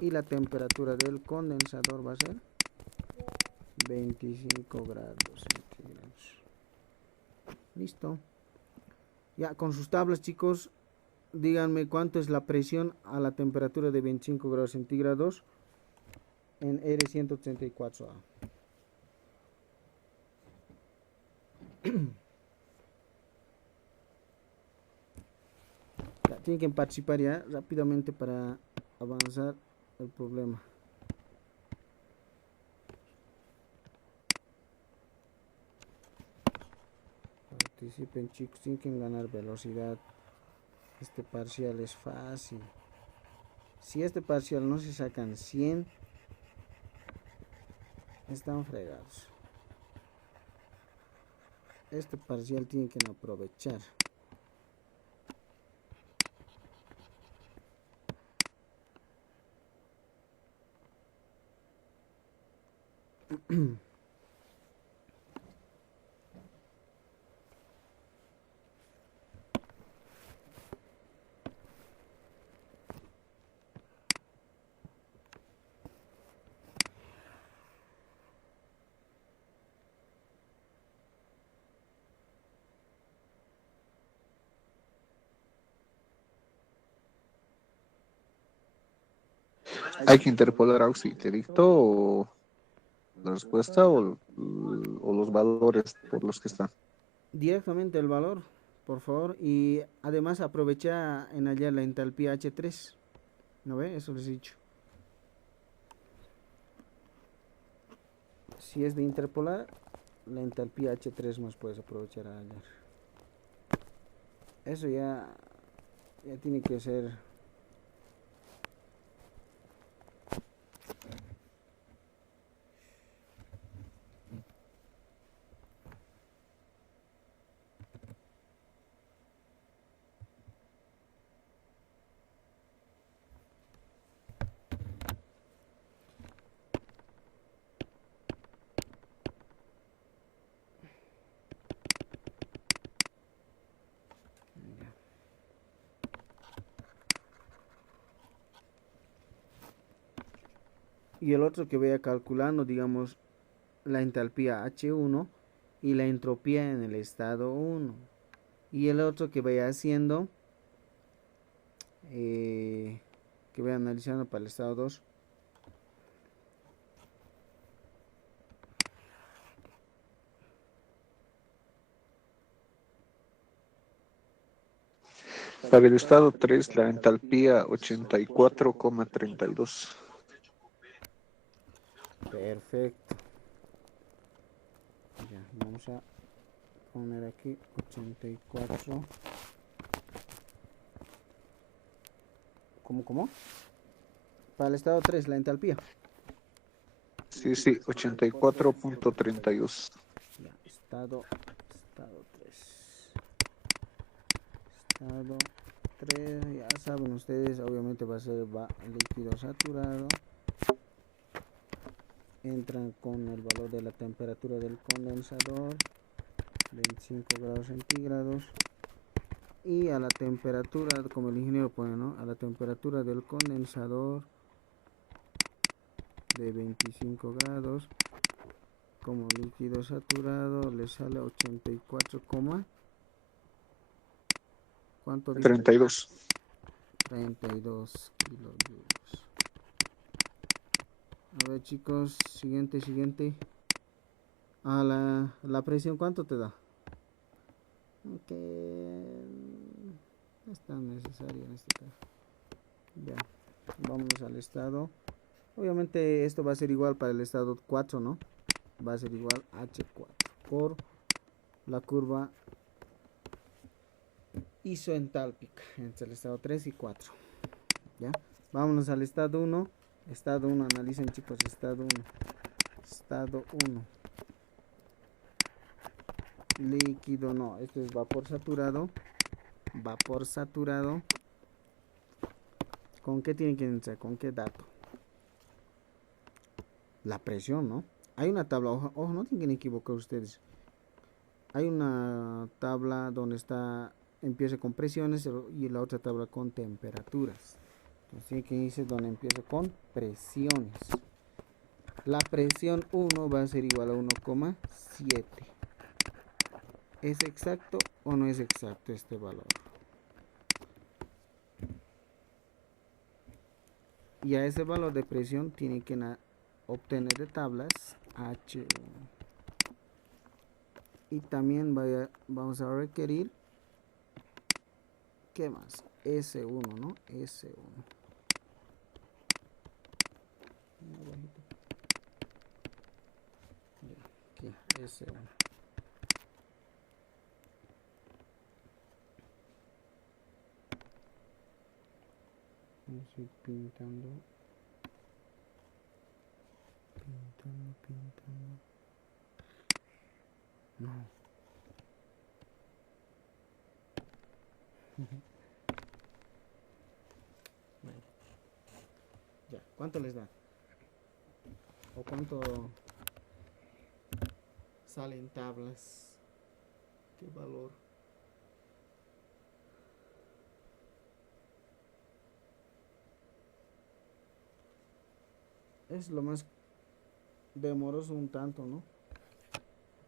y la temperatura del condensador va a ser 25 grados centígrados. Listo. Ya con sus tablas, chicos, díganme cuánto es la presión a la temperatura de 25 grados centígrados en R134A. Ya, tienen que participar ya rápidamente para avanzar el problema. Participen, chicos, tienen que ganar velocidad. Este parcial es fácil. Si este parcial no se sacan 100, están fregados. Este parcial tienen que aprovechar. Hay que interpolar Auxi. ¿Te dictó la respuesta o los valores por los que están? Directamente el valor, por favor. Y además aprovecha en hallar la entalpía H3. ¿No ve? Eso les he dicho. Si es de interpolar, la entalpía H3 más puedes aprovechar a hallar. Eso ya tiene que ser. Y el otro que vaya calculando, digamos, la entalpía H1 y la entropía en el estado 1. Y el otro que vaya haciendo, que vaya analizando para el estado 2. Para el estado 3, la entalpía 84,32. Perfecto. Ya, vamos a poner aquí 84. ¿Cómo? Para el estado 3, la entalpía. Sí, 84,32. Ya, estado 3. Estado 3, ya saben ustedes, obviamente va a ser líquido saturado. Entran con el valor de la temperatura del condensador, 25 grados centígrados. Y a la temperatura, como el ingeniero pone, ¿no? A la temperatura del condensador de 25 grados, como líquido saturado, le sale 84, ¿cuánto dice? 32. 32 kilojoules. A ver, chicos, siguiente. La presión, ¿cuánto te da? Que no es tan necesario en este caso. Ya, vámonos al estado. Obviamente esto va a ser igual para el estado 4, ¿no? Va a ser igual H4 por la curva isoentálpica entre el estado 3 y 4. ¿Ya? Vámonos al estado 1. Estado 1, analicen, chicos, estado 1. Estado 1. Líquido, no, esto es vapor saturado. Vapor saturado. ¿Con qué tienen que entrar? ¿Con qué dato? La presión, ¿no? Hay una tabla, ojo, no tienen que equivocar ustedes. Hay una tabla donde empieza con presiones y la otra tabla con temperaturas. Entonces tiene que irse donde empieza con presiones. La presión 1 va a ser igual a 1,7. ¿Es exacto o no es exacto este valor? Y a ese valor de presión tiene que obtener de tablas H1. Y también vamos a requerir, ¿qué más? S1, ¿no? S1. Aquí, S1. Vamos a ir pintando. No. Bueno. Ya, ¿cuánto les da? ¿O cuánto salen tablas? ¿Qué valor? Es lo más demoroso un tanto, ¿no?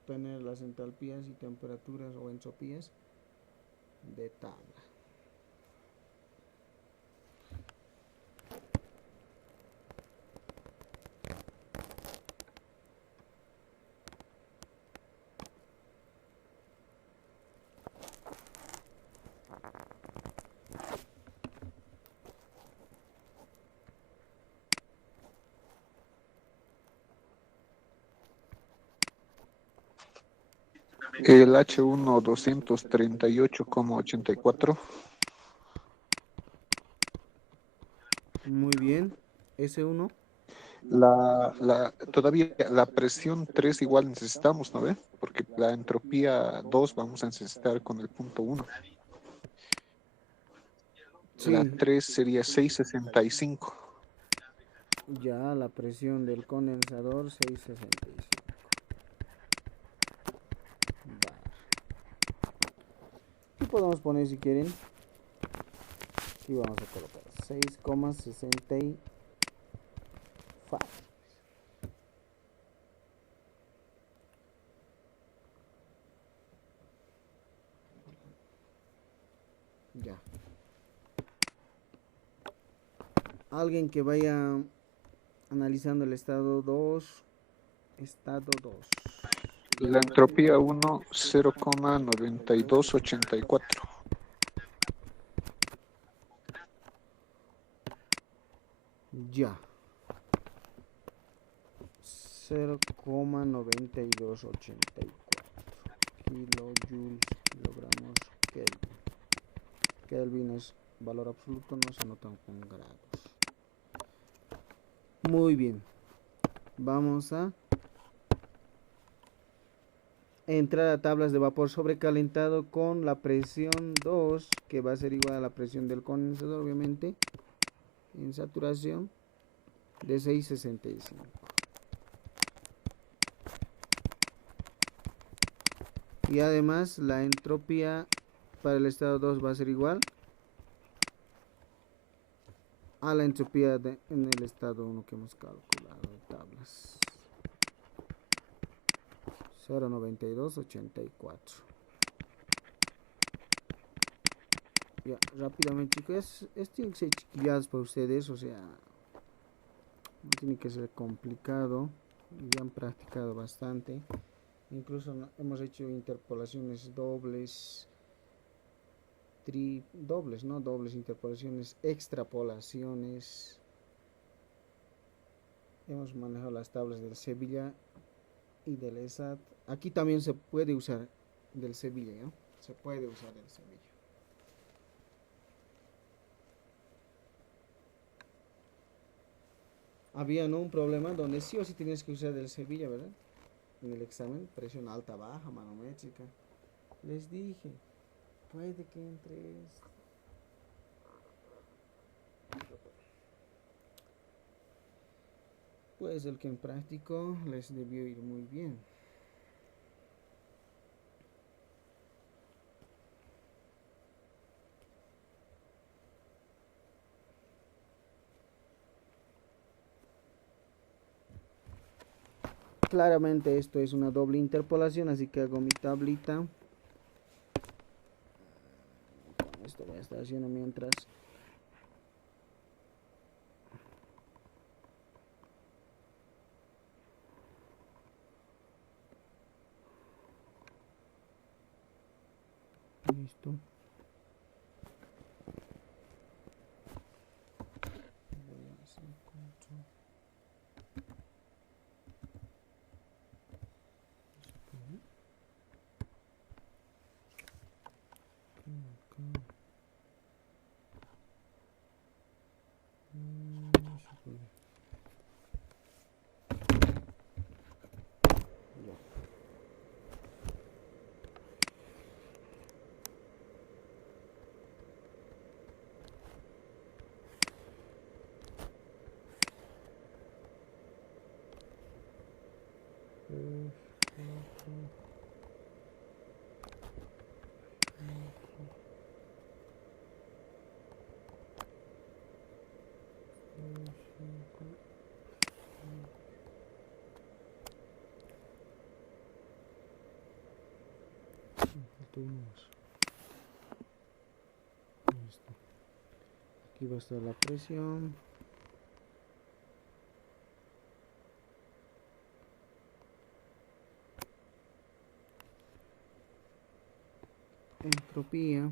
Obtener las entalpías y temperaturas o entropías de tabla. El H1 238,84. Muy bien. S1. Todavía la presión 3 igual necesitamos, ¿no ve? Porque la entropía 2 vamos a necesitar con el punto 1. La Sí, 3 sería 665. ya la presión del condensador 665 bar. Y podemos poner si quieren. Aquí vamos a colocar 6,65. Ya. Alguien que vaya analizando el estado 2. Estado 2. La entropía 1, 0,9284. Ya. 0,9284 kilojoules, kilogramos, Kelvin. Kelvin es valor absoluto, no se anotan con grados. Muy bien. Vamos a entrar a tablas de vapor sobrecalentado con la presión 2, que va a ser igual a la presión del condensador, obviamente, en saturación de 665. Y además la entropía para el estado 2 va a ser igual a la entropía en el estado 1 que hemos calculado de tablas. 0,9284. Ya, rápidamente, chicos, tiene que ser chiquilladas para ustedes, o sea, no tiene que ser complicado. Ya han practicado bastante. Incluso hemos hecho interpolaciones dobles, dobles, no dobles, interpolaciones, extrapolaciones. Hemos manejado las tablas del Sevilla y del ESAT. Aquí también se puede usar del Sevilla, ¿no? Se puede usar el Sevilla. Había, ¿no?, un problema donde sí o sí tenías que usar del Sevilla, ¿verdad? En el examen, presión alta, baja, manométrica. Les dije, puede que entre esto. Pues el que en práctico les debió ir muy bien. Claramente esto es una doble interpolación, así que hago mi tablita. Esto voy a estar haciendo mientras. Listo. Voy a hacer control. Listo. Aquí va a estar la presión. Entropía.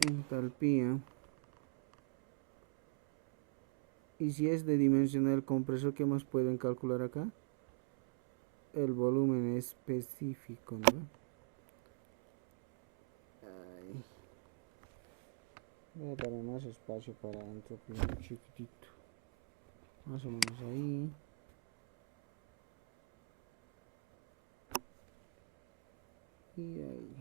Entalpía. Y si es de dimensionar el compresor, ¿qué más pueden calcular acá? El volumen específico, ¿no? Ay. Voy a dar más espacio para entropía, un chiquitito. Más o menos ahí. Y ahí.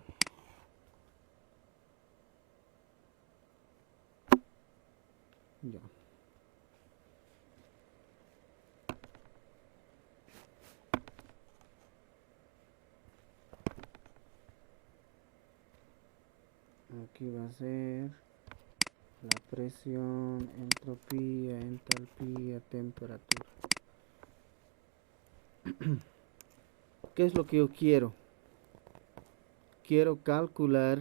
Ya. Aquí va a ser la presión, entropía, entalpía, temperatura. ¿Qué es lo que yo quiero? Quiero calcular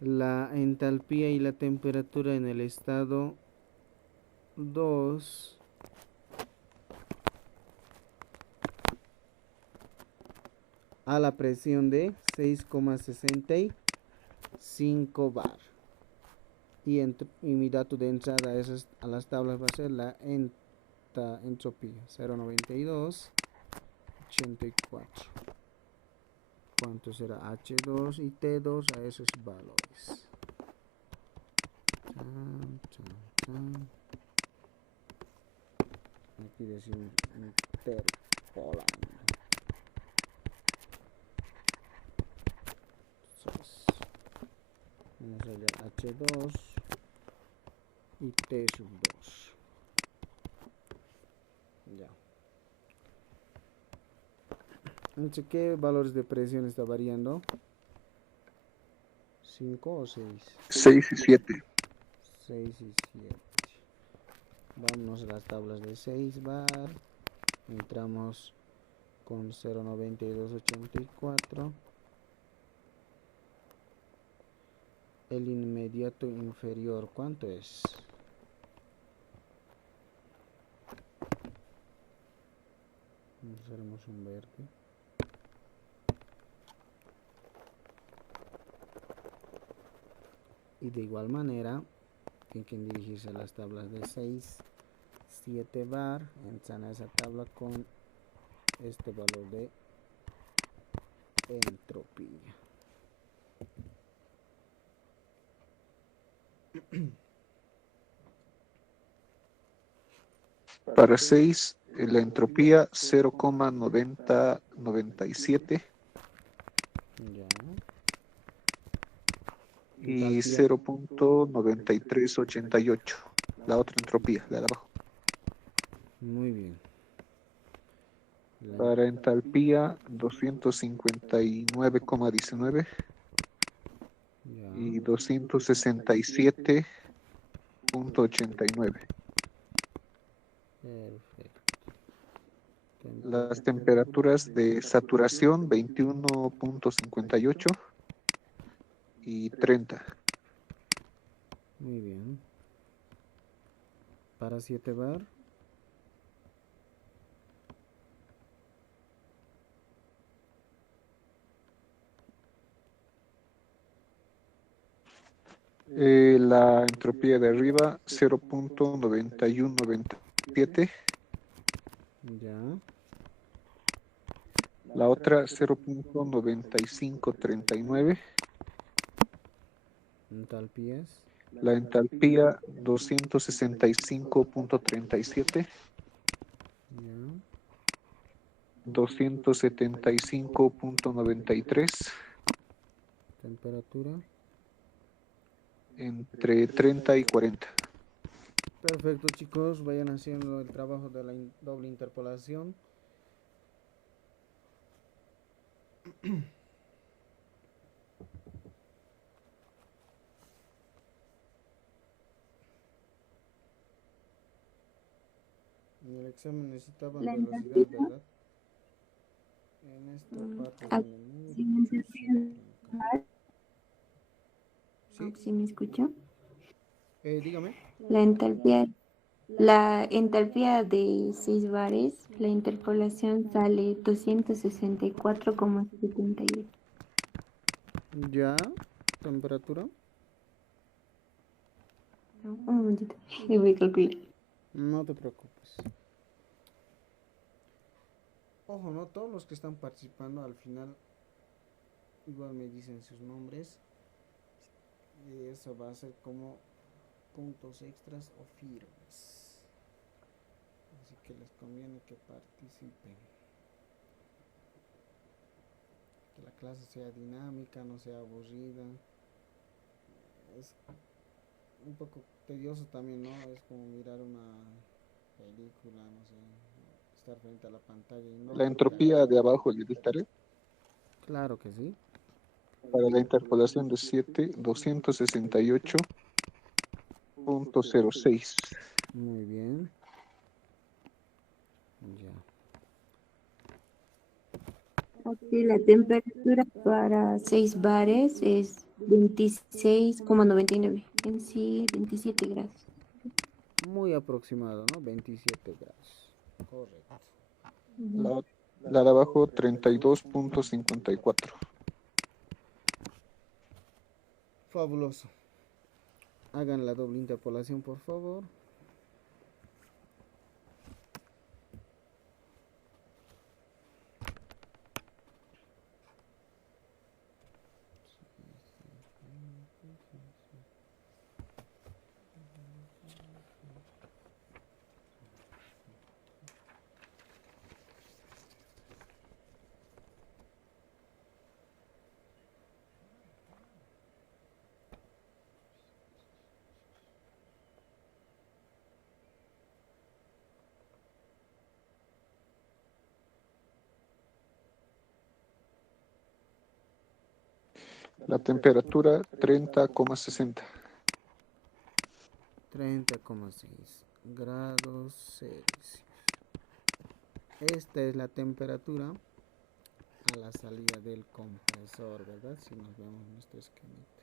la entalpía y la temperatura en el estado 2 a la presión de 6,65 bar. Y mi dato de entrada a las tablas va a ser la entropía 0,9284. ¿Cuánto será H2 y T2 a esos valores? Aquí decimos interpolando. Vamos a hallar H2 y T sub 2. Ya. ¿Entre qué valores de presión está variando? ¿5 o 6? 6 y 7. 6 y 7. Vamos a las tablas de 6 bar. Entramos con 0,9284. El inmediato inferior, ¿cuánto es? Haremos un verde. Y de igual manera, tienen que dirigirse a las tablas de 6, 7 bar. Entran a esa tabla con este valor de entropía. Para 6, la entropía 0,9097 Ya. y Entalpía. 0,9388. La otra entropía, la de abajo. Muy bien. Para entalpía 259,19 Ya. y 267,89. Perfecto. Las temperaturas de saturación 21,58 y 30. Muy bien. Para 7 bar. La entropía de arriba 0,9197. Ya. La otra 0,9539. Entalpías. La entalpía 265,37. Ya. 275,93. Temperatura. Entre 30 y 40. Perfecto, chicos. Vayan haciendo el trabajo de la doble interpolación. En el examen necesitaban La velocidad, entropía, ¿verdad? En esta parte ah, tiene sí, mucho acá. ¿Sí? ¿sí me escucha? Dígame. La entalpía, la entalpía de 6 bares, la interpolación sale 264,78. Ya. Temperatura. Un momentito, y voy a calcular. No te preocupes. Ojo, no todos los que están participando al final igual me dicen sus nombres. Y eso va a ser como puntos extras o firmes. Así que les conviene que participen. Que la clase sea dinámica, no sea aburrida. Es un poco tedioso también, ¿no? Es como mirar una película, no sé, estar frente a la pantalla y no La entropía de abajo le dictaré. Claro que sí. Para la interpolación de 7, 268.06. Muy bien. Ya. Aquí la temperatura para 6 bares es 26,99. En sí, 27 grados. Muy aproximado, ¿no? 27 grados. Correcto. Ujú. La de abajo, 32.54. Fabuloso. Hagan la doble interpolación, por favor. La temperatura, 30,60. 30,6 grados Celsius. Esta es la temperatura a la salida del compresor, ¿verdad? Si nos vemos nuestro esquemita.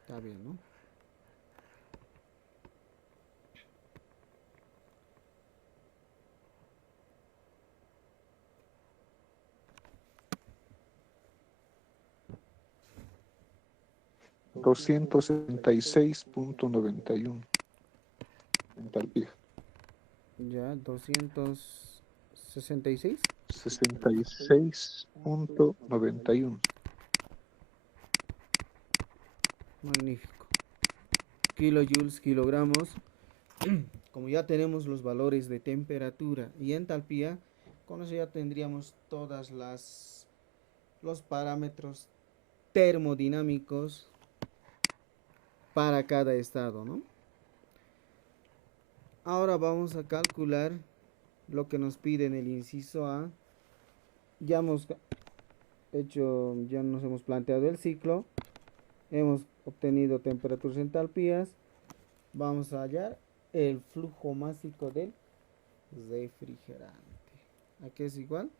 Está bien, ¿no? $276.91 entalpía. Ya, 266. 66.91. Magnífico. Kilojoules, kilogramos. Como ya tenemos los valores de temperatura y entalpía, con eso ya tendríamos todas los parámetros termodinámicos para cada estado, ¿no? Ahora vamos a calcular lo que nos pide en el inciso A. Ya hemos hecho, ya nos hemos planteado el ciclo, hemos obtenido temperaturas y entalpías. Vamos a hallar el flujo másico del refrigerante. ¿A qué es igual?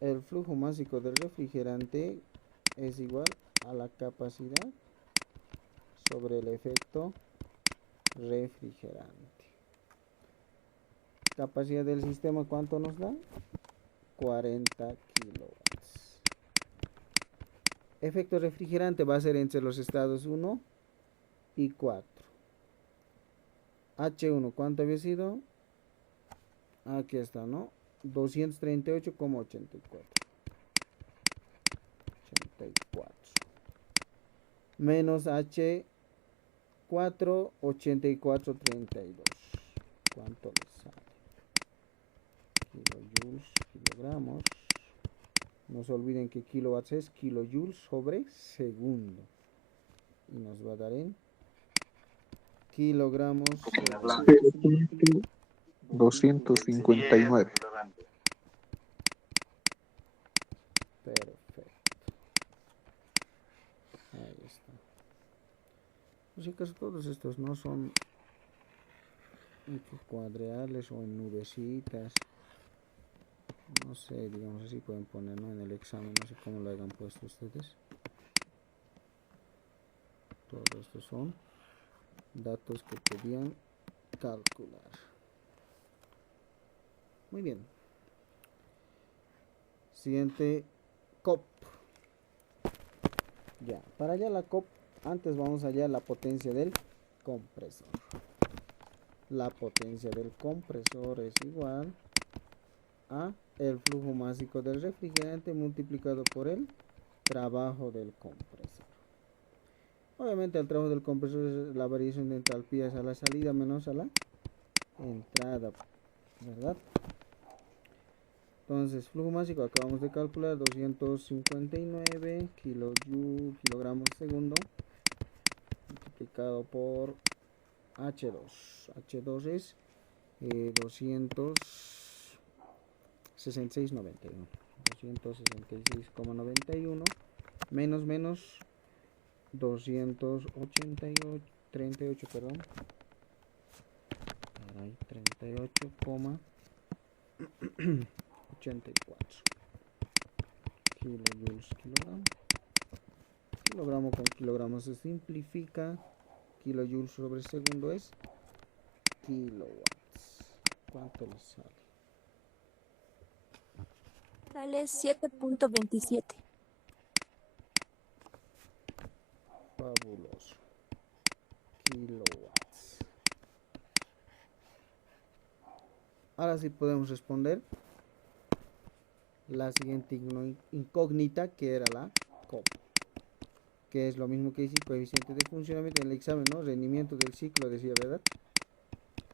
El flujo másico del refrigerante es igual a la capacidad sobre el efecto refrigerante. Capacidad del sistema, ¿cuánto nos da? 40 kilowatts. Efecto refrigerante va a ser entre los estados 1 y 4. H1, ¿cuánto había sido? Aquí está, ¿no? 238,84. 84. Menos H4, 84,32. ¿Cuánto le sale? Kilojoules, kilogramos. No se olviden que kilowatts es kilojoules sobre segundo. Y nos va a dar en kilogramos sobre 259. Perfecto. Ahí está. Pues si acaso todos estos no son cuadreales o en nubecitas. No sé, digamos así pueden poner, ¿no? En el examen, no sé cómo lo hayan puesto ustedes. Todos estos son datos que podían calcular. Muy bien. Siguiente COP. Ya, para allá antes vamos allá a la potencia del compresor. La potencia del compresor es igual a el flujo másico del refrigerante multiplicado por el trabajo del compresor. Obviamente el trabajo del compresor es la variación de entalpías a la salida menos a la entrada, ¿verdad? Entonces, flujo másico acabamos de calcular 259 kilogramos segundo multiplicado por H2. H2 es 266,91. 266,91 menos 288, 38, perdón. Ahí 38,84 kilojoules kilogramo. Kilogramo con kilogramo se simplifica. Kilojoules sobre segundo es kilowatts. ¿Cuánto le sale? Sale 7.27. Fabuloso. Kilowatts. Ahora sí podemos responder la siguiente incógnita, que era la COP, que es lo mismo que decir coeficiente de funcionamiento en el examen, ¿no? Rendimiento del ciclo, decía, ¿verdad?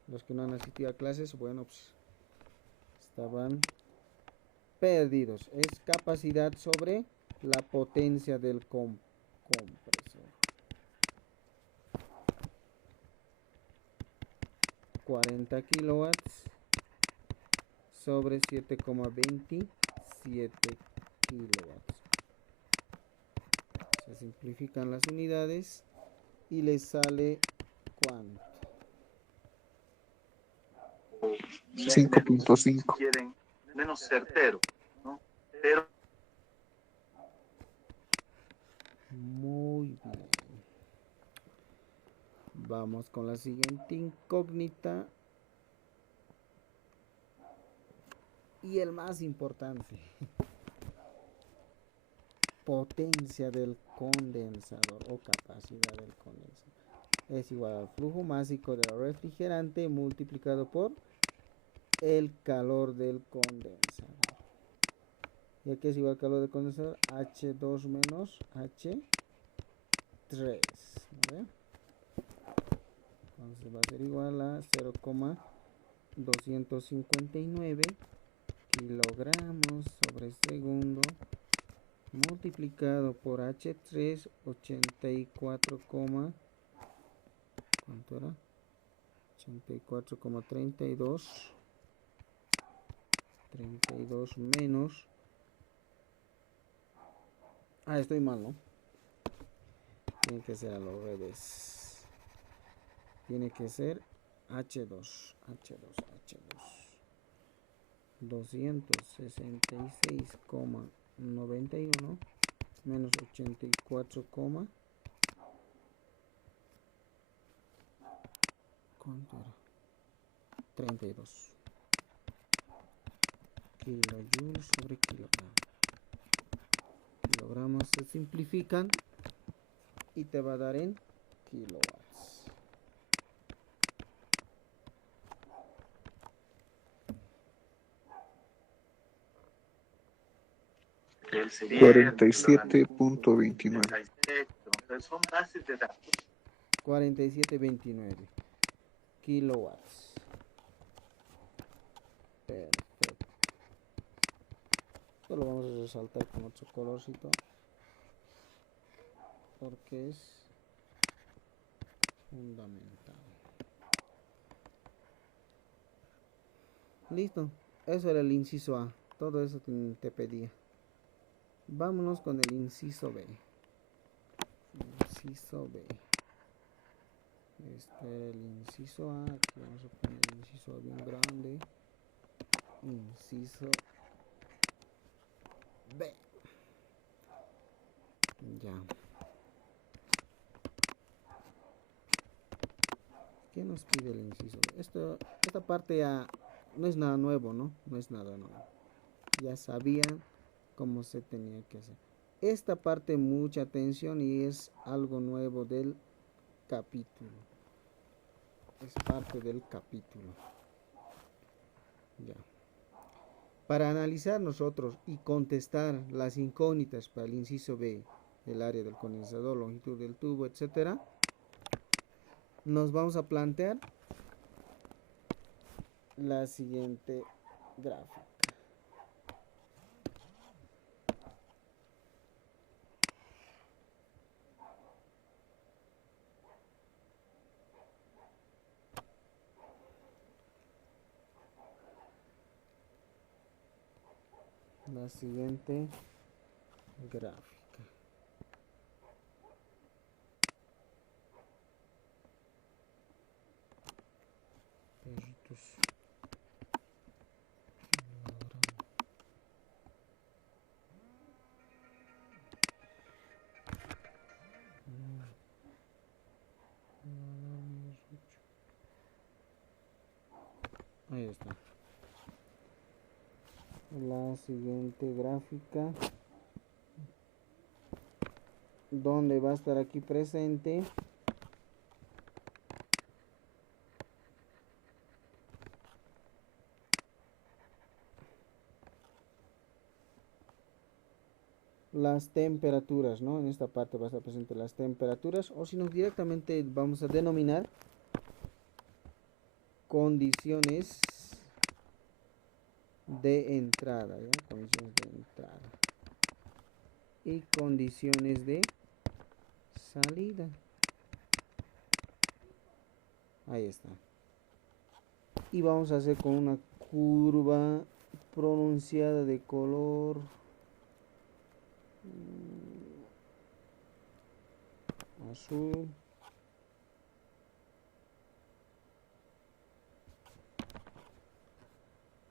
Los que no han asistido a clases, bueno, pues estaban perdidos. Es capacidad sobre la potencia del compresor. 40 kilowatts sobre 7,27 kilowatts. Se simplifican las unidades y les sale ¿cuánto? 5.5. Quieren menos certero, ¿no? Pero Muy bien. Vamos con la siguiente incógnita. Y el más importante. Potencia del condensador o capacidad del condensador. Es igual al flujo másico del refrigerante multiplicado por el calor del condensador. ¿Y aquí es igual al calor del condensador? H2 menos H3. ¿Vale? Entonces va a ser igual a 0,259 kilogramos sobre segundo multiplicado por H3, 84, ¿cuánto era? 84,32 32 menos, estoy mal, ¿no? Tiene que ser a los revés. Tiene que ser H2 266,91 menos 84, ¿cuánto era? 32 kilojoules sobre kilogramo. Kilogramos se simplifican y te va a dar en kilowatts. el 47.29. son bases de datos. 47,29 kilowatts. Perfecto. Esto lo vamos a resaltar con otro colorcito porque es fundamental. Listo, eso era el inciso A. Todo eso te pedía. Vámonos con el inciso B. Inciso B. Este es el inciso A. Aquí vamos a poner el inciso A bien grande. Inciso B. Ya. ¿Qué nos pide el inciso B? Esta parte ya no es nada nuevo, ¿no? No es nada nuevo. Ya sabían cómo se tenía que hacer. esta parte mucha atención y es algo nuevo del capítulo. Es parte del capítulo. Ya. Para analizar nosotros y contestar las incógnitas para el inciso B, el área del condensador, longitud del tubo, etcétera, nos vamos a plantear la siguiente gráfica. La siguiente gráfica. Perritos. Ahí está. La siguiente gráfica, donde va a estar aquí presente las temperaturas, ¿no? En esta parte va a estar presente las temperaturas, o si no directamente vamos a denominar condiciones de entrada, ¿ya? Condiciones de entrada y condiciones de salida. Ahí está. Y vamos a hacer con una curva pronunciada de color azul.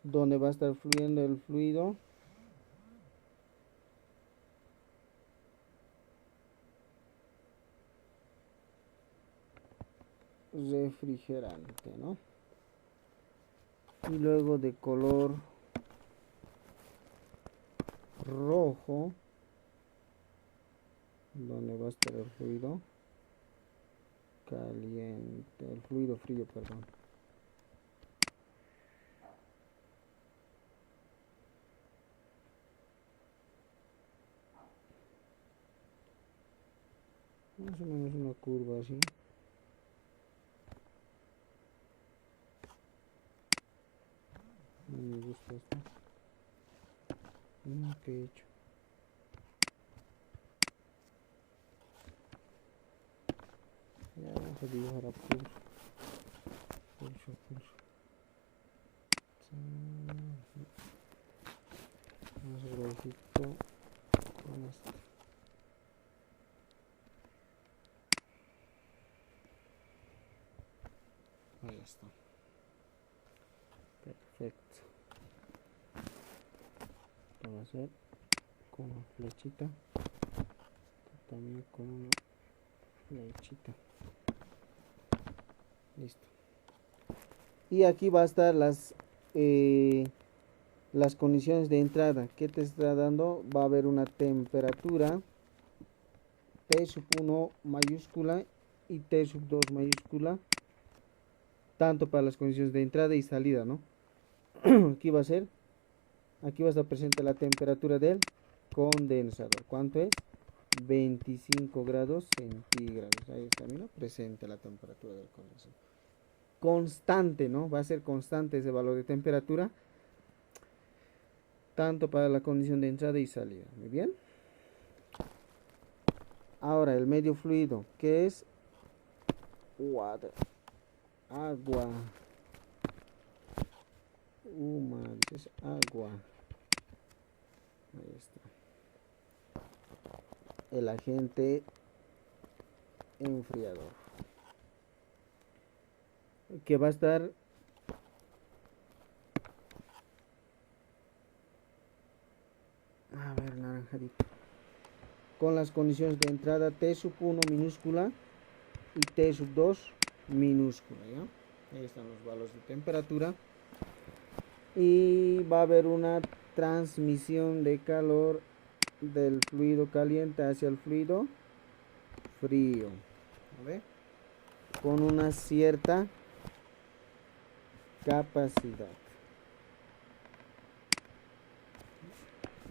Donde va a estar fluyendo el fluido refrigerante, ¿no? Y luego de color rojo, donde va a estar el fluido caliente, el fluido frío, perdón. Más o menos una curva así. No me gusta esto. ¿Qué he hecho? Ya vamos a dibujar a pulso. Más gruesito con esto. Ahí está. Perfecto. Esto va a ser con una flechita. Esto también con una flechita. Listo. Y aquí va a estar las condiciones de entrada. ¿Qué te está dando? Va a haber una temperatura T1 mayúscula y T2 mayúscula, tanto para las condiciones de entrada y salida, ¿no? Aquí va a ser, aquí va a estar presente la temperatura del condensador. ¿Cuánto es? 25 grados centígrados. Ahí está, mira, presente la temperatura del condensador. Constante, ¿no? Va a ser constante ese valor de temperatura, tanto para la condición de entrada y salida. Muy bien. Ahora el medio fluido, que es water, agua. Es agua. Ahí está. El agente enfriador, que va a estar naranjadito, con las condiciones de entrada T1 minúscula y T2 minúscula, ¿ya? Ahí están los valores de temperatura. Y va a haber una transmisión de calor del fluido caliente hacia el fluido frío. A ver, con una cierta capacidad.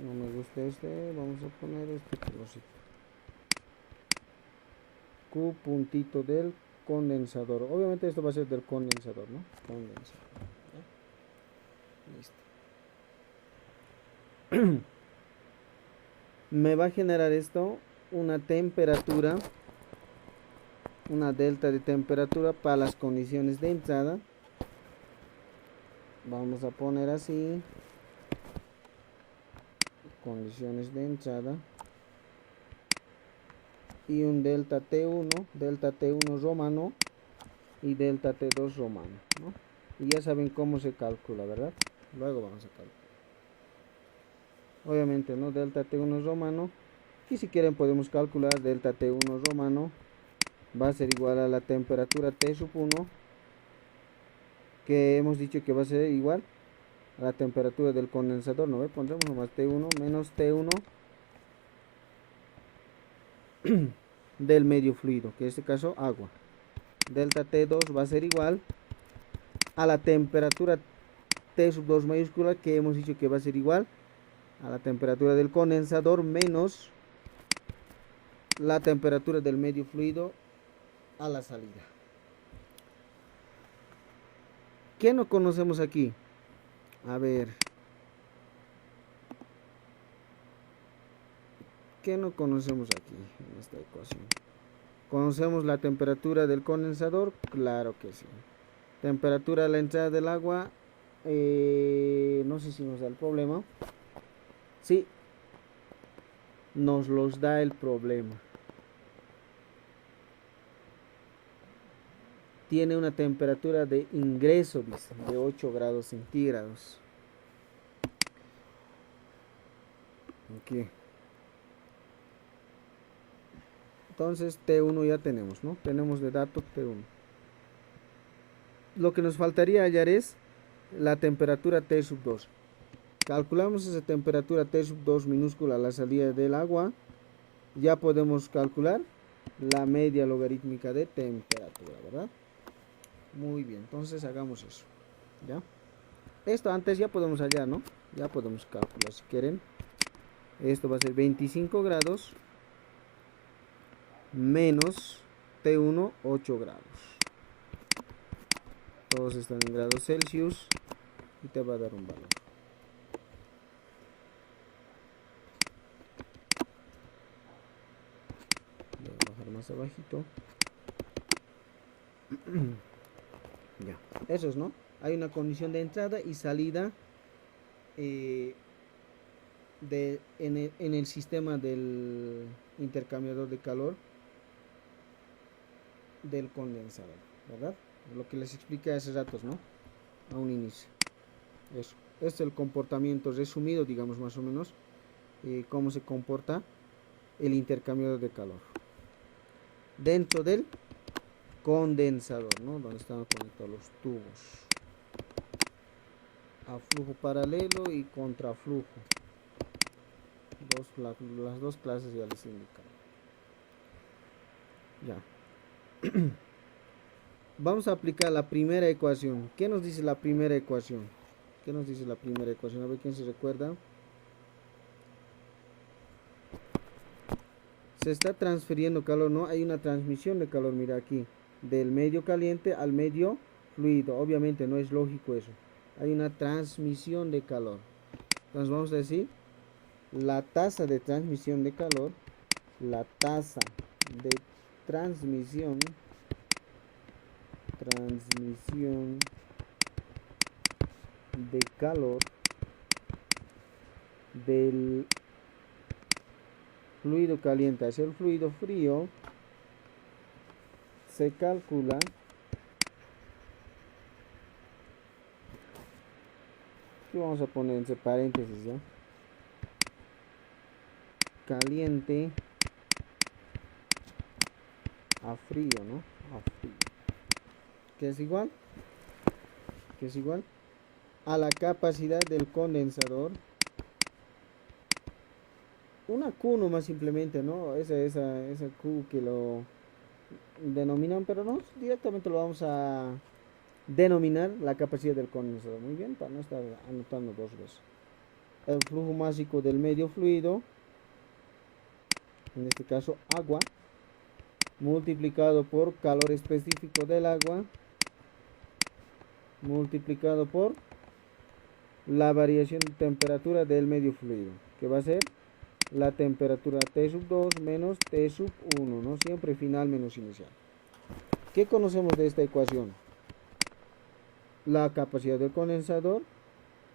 No me gusta este, vamos a poner este colorcito. Q puntito del condensador. Obviamente esto va a ser del condensador, ¿no? Condensador. Listo. Me va a generar esto una temperatura, una delta de temperatura para las condiciones de entrada. Vamos a poner así, condiciones de entrada, y un delta T1 romano y delta T2 romano, ¿no? Y ya saben cómo se calcula, ¿verdad? Luego vamos a calcular. Obviamente, ¿no? Delta T1 romano, y si quieren podemos calcular delta T1 romano va a ser igual a la temperatura T sub 1, que hemos dicho que va a ser igual a la temperatura del condensador, ¿no ve? Pondremos nomás T1 menos T1 del medio fluido, que en este caso agua. Delta T2 va a ser igual a la temperatura T sub 2 mayúscula, que hemos dicho que va a ser igual a la temperatura del condensador menos la temperatura del medio fluido a la salida. ¿Qué no conocemos aquí? A ver, ¿qué no conocemos aquí en esta ecuación? ¿Conocemos la temperatura del condensador? Claro que sí. Temperatura a la entrada del agua, no sé si nos da el problema. Sí, nos los da el problema. Tiene una temperatura de ingreso, dice, de 8 grados centígrados. Aquí. Entonces T1 ya tenemos, ¿no? Tenemos de dato T1. Lo que nos faltaría hallar es la temperatura T sub 2. Calculamos esa temperatura T sub 2 minúscula a la salida del agua. Ya podemos calcular la media logarítmica de temperatura, ¿verdad? Muy bien, entonces hagamos eso. ¿Ya? Esto antes ya podemos hallar, ¿no? Ya podemos calcular si quieren. Esto va a ser 25 grados menos T1, 8 grados. Todos están en grados Celsius y te va a dar un valor. Voy a bajar más abajito. Ya, eso es, ¿no? Hay una condición de entrada y salida en el sistema del intercambiador de calor del condensador, ¿verdad? Lo que les expliqué hace ratos, ¿no? A un inicio. Eso. Este es el comportamiento resumido, digamos, más o menos, cómo se comporta el intercambiador de calor dentro del condensador, ¿no? Donde están conectados los tubos a flujo paralelo y contraflujo. Las dos clases ya les indican. Ya. Vamos a aplicar la primera ecuación. ¿Qué nos dice la primera ecuación? ¿Qué nos dice la primera ecuación? A ver quién se recuerda. Se está transfiriendo calor, ¿no? Hay una transmisión de calor, mira aquí, del medio caliente al medio fluido. Obviamente no es lógico eso. Hay una transmisión de calor. Entonces vamos a decir la tasa de transmisión de calor, la tasa de transmisión de calor del fluido caliente hacia el fluido frío se calcula y vamos a poner entre paréntesis ya, caliente a frío, ¿no? A frío, que es igual a la capacidad del condensador una Q nomás simplemente, ¿no? Esa Q que lo denominan, pero no, directamente lo vamos a denominar la capacidad del condensador. Muy bien, para no estar anotando dos veces. El flujo másico del medio fluido, en este caso agua, multiplicado por calor específico del agua, multiplicado por la variación de temperatura del medio fluido, que va a ser la temperatura T sub 2 menos T sub 1, ¿no? Siempre final menos inicial. ¿Qué conocemos de esta ecuación? La capacidad del condensador.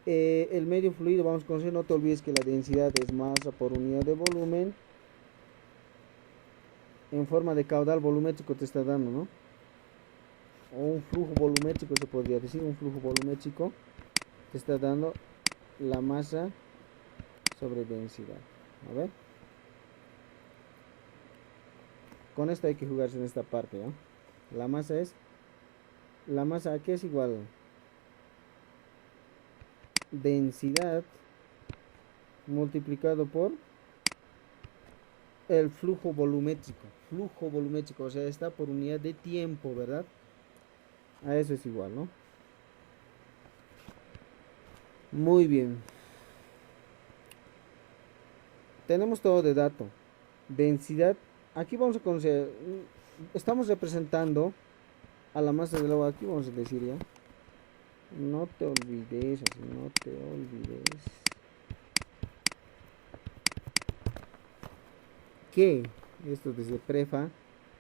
El medio fluido, vamos a conocer, no te olvides que la densidad es masa por unidad de volumen. En forma de caudal volumétrico te está dando, ¿no? O un flujo volumétrico se podría decir, un flujo volumétrico te está dando la masa sobre densidad. A ver. Con esto hay que jugarse en esta parte, ¿no? La masa aquí es igual densidad multiplicado por el flujo volumétrico, o sea, está por unidad de tiempo, ¿verdad? A eso es igual, ¿no? Muy bien. Tenemos todo de dato. Densidad. Aquí vamos a conocer. Estamos representando a la masa del agua. Aquí vamos a decir ya. No te olvides, así, no te olvides. Que, esto desde prefa,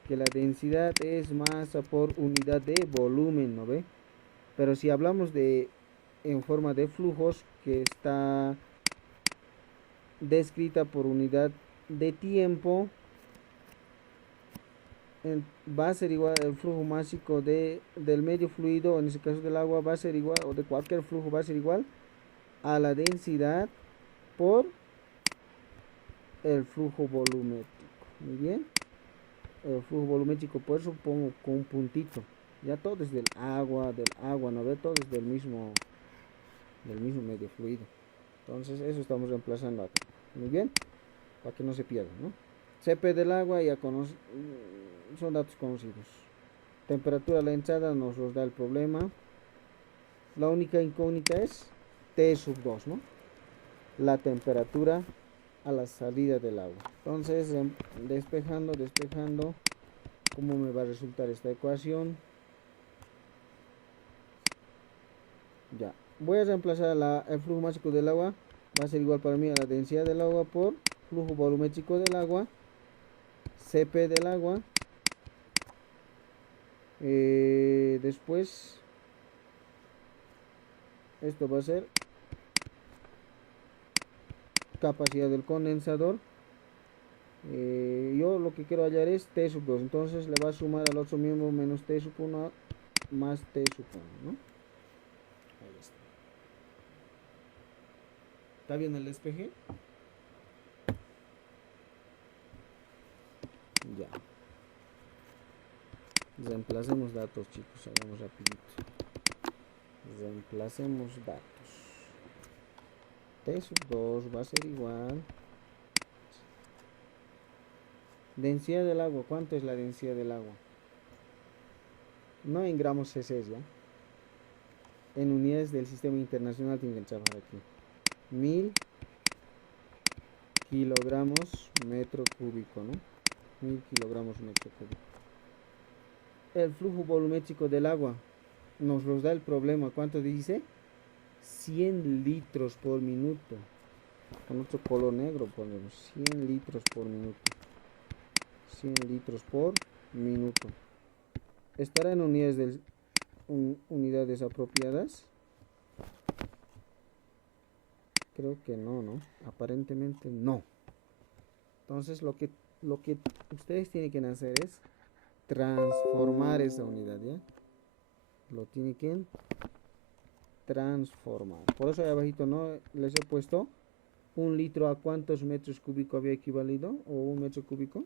que la densidad es masa por unidad de volumen, ¿no ve? Pero si hablamos de en forma de flujos, que está descrita por unidad de tiempo, va a ser igual el flujo másico del medio fluido, en este caso del agua, va a ser igual, o de cualquier flujo va a ser igual a la densidad por el flujo volumétrico. Muy bien, el flujo volumétrico, por eso pongo con un puntito. Ya todo es del agua, ¿no ve? Todo es del mismo medio fluido. Entonces eso estamos reemplazando acá. Muy bien, para que no se pierda, ¿no? CP del agua ya son datos conocidos. Temperatura a la entrada nos los da el problema. La única incógnita es T sub 2, ¿no? La temperatura a la salida del agua. Entonces, despejando, ¿cómo me va a resultar esta ecuación? Ya, voy a reemplazar el flujo másico del agua. Va a ser igual para mí a la densidad del agua por flujo volumétrico del agua, CP del agua. Después, esto va a ser capacidad del condensador. Yo lo que quiero hallar es T sub 2, entonces le va a sumar al otro miembro menos T sub 1 más T sub 1, ¿no? Ahí está. ¿Está bien el despeje? Ya. Reemplacemos datos, chicos, hagamos rapidito. Reemplacemos datos. T sub 2 va a ser igual. Densidad del agua, ¿cuánto es la densidad del agua? No en gramos cc, ya. En unidades del sistema internacional tienen que trabajar aquí. 1000 kilogramos metro cúbico, ¿no? 1000 kilogramos metro cúbico. El flujo volumétrico del agua nos los da el problema. ¿Cuánto dice? 100 litros por minuto. Con otro color negro ponemos 100 litros por minuto. 100 litros por minuto. ¿Estará en unidades apropiadas? Creo que no, ¿no? Aparentemente no. Entonces lo que ustedes tienen que hacer es transformar esa unidad, ¿ya? Lo tienen que transformar. Por eso ahí abajito no les he puesto un litro a cuántos metros cúbicos había equivalido, o un metro cúbico.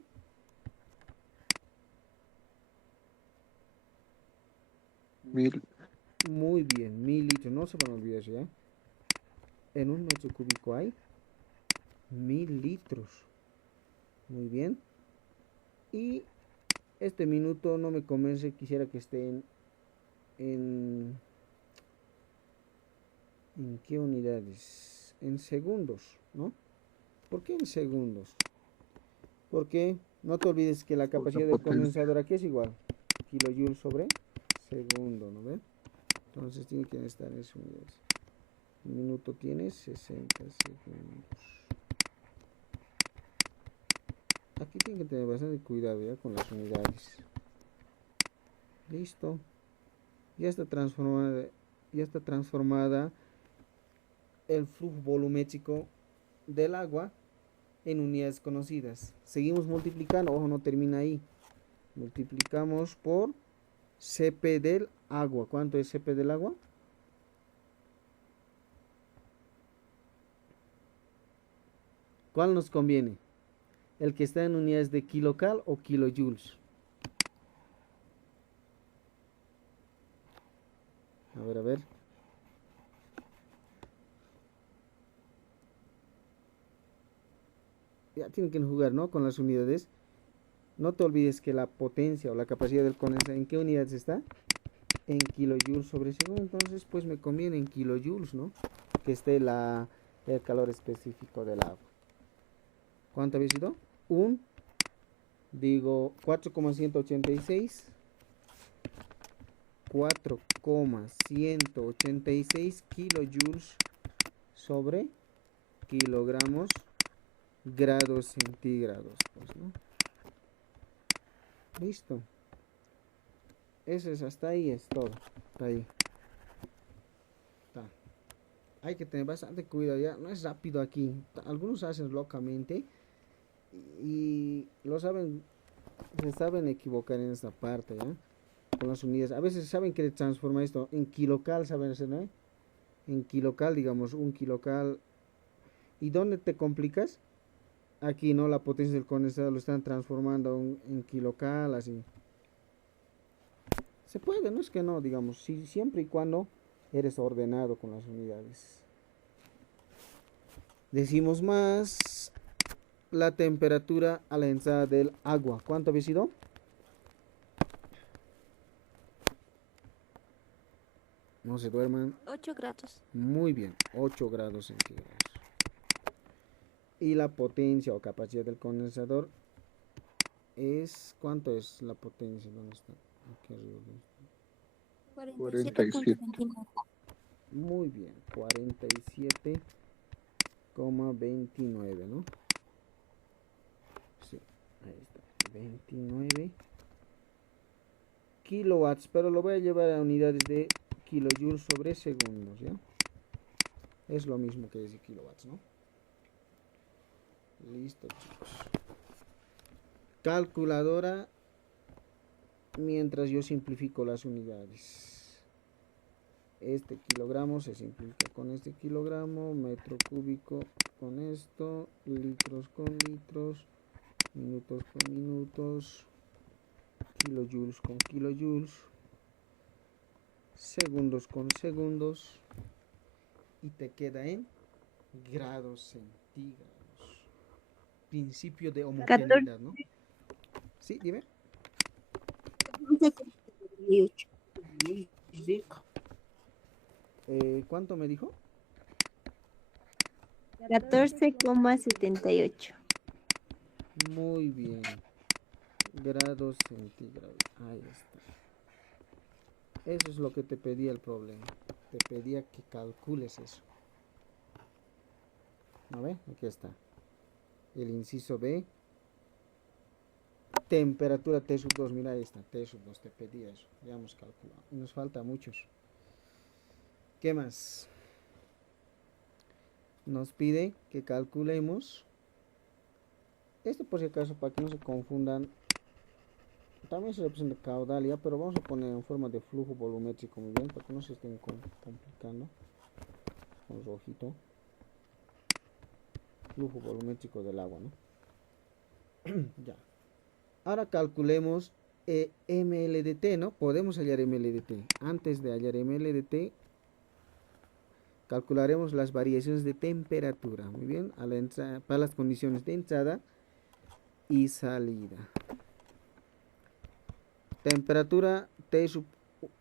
Mil. Muy bien, 1000 litros, no se van a olvidar, ¿ya? En un metro cúbico hay 1000 litros. Muy bien. Y este minuto no me convence, quisiera que esté en qué unidades, en segundos, ¿no? ¿Por qué en segundos? Porque no te olvides que la capacidad del condensador aquí es igual, kilojoules sobre segundo, ¿no ves? Entonces tiene que estar en esas unidades. Un minuto tiene 60 segundos. Aquí tiene que tener bastante cuidado ya con las unidades. Listo. Ya está transformada el flujo volumétrico del agua en unidades conocidas. Seguimos multiplicando, ojo, no termina ahí. Multiplicamos por Cp del agua. ¿Cuánto es Cp del agua? ¿Cuál nos conviene? ¿El que está en unidades de kilocal o kilojoules? A ver. Ya tienen que jugar, ¿no? Con las unidades. No te olvides que la potencia o la capacidad del condensador, ¿en qué unidades está? En kilojoules sobre segundo. Entonces, pues me conviene en kilojoules, ¿no? Que esté el calor específico del agua. ¿Cuánto había sido? 4,186 kilojoules sobre kilogramos grados centígrados, pues, ¿no? Listo. Eso es, hasta ahí es todo. Hasta ahí. Está. Hay que tener bastante cuidado, ya no es rápido aquí. Algunos hacen locamente y lo saben, se saben equivocar en esta parte, ¿ya? Con las unidades. A veces saben que transformar esto en kilocal, saben hacer, ¿no? En kilocal, digamos, un kilocal. ¿Y dónde te complicas? Aquí, ¿no? La potencia del condensador lo están transformando en kilocal, así. Se puede, no es que no, digamos, siempre y cuando eres ordenado con las unidades. Decimos más la temperatura a la entrada del agua. ¿Cuánto había sido? No se duerman. 8 grados. Muy bien, 8 grados centígrados. Y la potencia o capacidad del condensador es, ¿cuánto es la potencia? ¿Dónde está? Aquí arriba. 47.29. Muy bien, 47,29, ¿no? Sí, ahí está, 29 kilowatts, pero lo voy a llevar a unidades de kilojoules sobre segundos, ¿ya? Es lo mismo que decir kilowatts, ¿no? Listo, chicos. Calculadora mientras yo simplifico las unidades. Este kilogramo se simplifica con este kilogramo, metro cúbico con esto, litros con litros, minutos con minutos, kilojoules con kilojoules, segundos con segundos, y te queda en grados centígrados. Principio de homogeneidad, ¿no? Sí, dime. ¿Cuánto me dijo? 14,78. Muy bien. Grados centígrados. Ahí está. Eso es lo que te pedía el problema. Te pedía que calcules eso. ¿No ve? Aquí está. El inciso B. Temperatura T sub 2. Mira, ahí está. T sub 2 te pedía eso. Ya hemos calculado. Nos falta muchos. ¿Qué más? Nos pide que calculemos. Esto por si acaso, para que no se confundan. También se representa caudal ya, pero vamos a poner en forma de flujo volumétrico, muy bien, para que no se estén complicando. Con rojito. Flujo volumétrico del agua, ¿no? Ya. Ahora calculemos MLDT, ¿no? Podemos hallar MLDT. Antes de hallar MLDT, calcularemos las variaciones de temperatura, muy bien, para las condiciones de entrada y salida. Temperatura T sub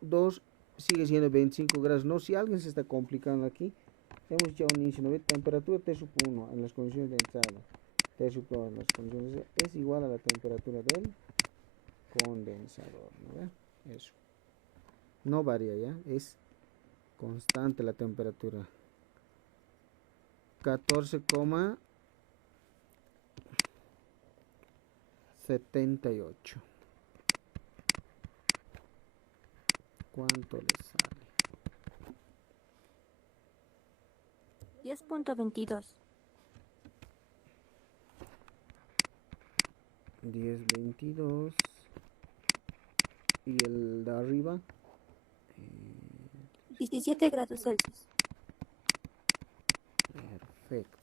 2 sigue siendo 25 grados. No, si alguien se está complicando aquí, hemos hecho un inicio, ¿no? Temperatura T sub 1 en las condiciones de entrada, T sub 2 en las condiciones es igual a la temperatura del condensador, ¿no? Eso no varía, ya es constante la temperatura. 14,78. ¿Cuánto le sale? 10.22. 10,22. Y el de arriba, 17 grados Celsius. perfecto.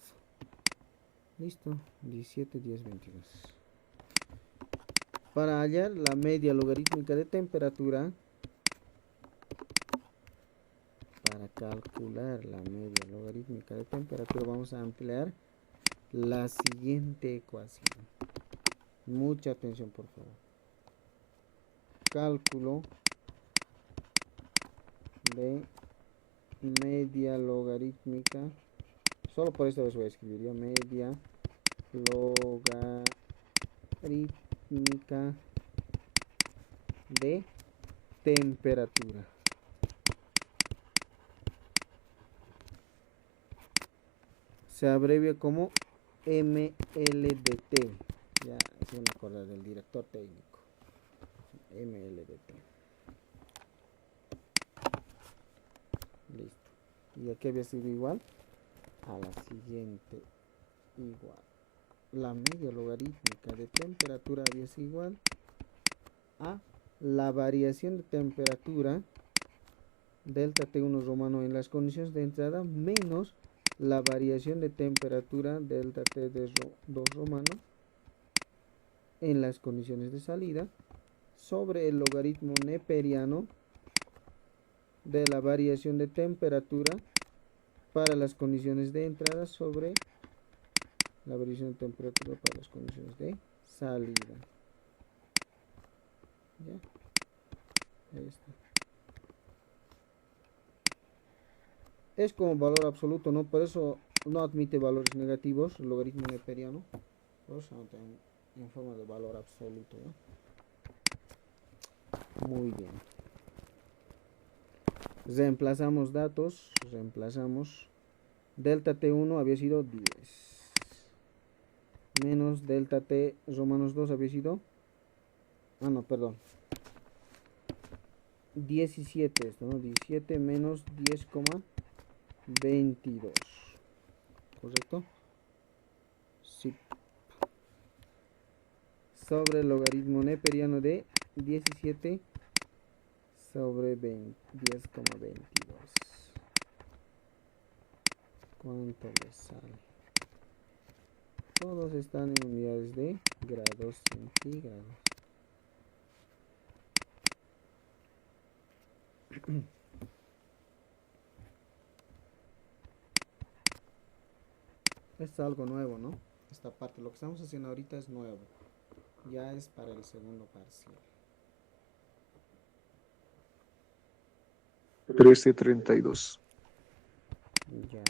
Listo, 17, 10, 22. Para hallar la media logarítmica de temperatura, para calcular la media logarítmica de temperatura, vamos a emplear la siguiente ecuación. Mucha atención, por favor. Cálculo de media logarítmica. Solo por esta vez voy a escribir ya media logarítmica de temperatura. Se abrevia como MLDT. Ya se me acuerda del director técnico. MLDT. Listo. Y aquí había sido igual a la siguiente. Igual. La media logarítmica de temperatura había sido igual a la variación de temperatura delta T1 romano en las condiciones de entrada menos la variación de temperatura delta T2 romano en las condiciones de salida sobre el logaritmo neperiano de la variación de temperatura para las condiciones de entrada sobre la variación de temperatura para las condiciones de salida. ¿Ya? Ahí está. Es como valor absoluto, ¿no? Por eso no admite valores negativos, el logaritmo neperiano. Por eso no tiene en forma de valor absoluto, ¿no? Muy bien. Reemplazamos datos, reemplazamos. Delta T1 había sido 10. Menos delta T romanos 2 había sido... Ah, no, perdón. 17 esto, ¿no? 17 menos 10,22. ¿Correcto? Sí. Sobre el logaritmo neperiano de 17 sobre 10,22. ¿Cuánto le sale? Todos están en unidades de grados centígrados. Es algo nuevo, ¿no? Esta parte, lo que estamos haciendo ahorita es nuevo. Ya es para el segundo parcial. 13:32. Ya.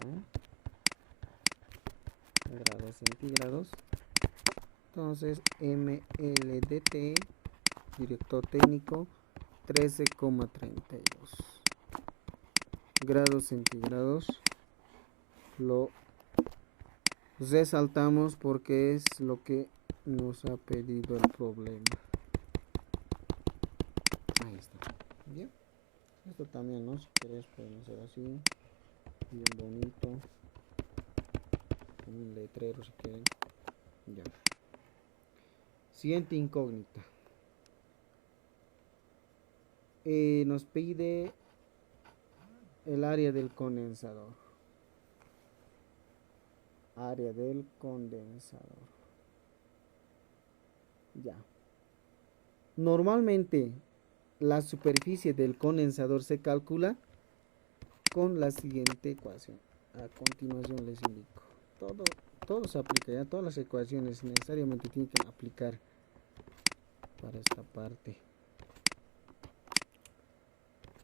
Grados centígrados. Entonces, MLDT, director técnico, 13,32 grados centígrados. Lo resaltamos porque es lo que nos ha pedido el problema. Ahí está. Bien. Esto también, ¿no? Si quieres podemos hacer así. Bien bonito. Con un letrero si quieren. Ya. Siguiente incógnita. Nos pide el área del condensador. Área del condensador. Ya. Normalmente la superficie del condensador se calcula con la siguiente ecuación. A continuación les indico. Todo se aplica, ya todas las ecuaciones necesariamente tienen que aplicar para esta parte.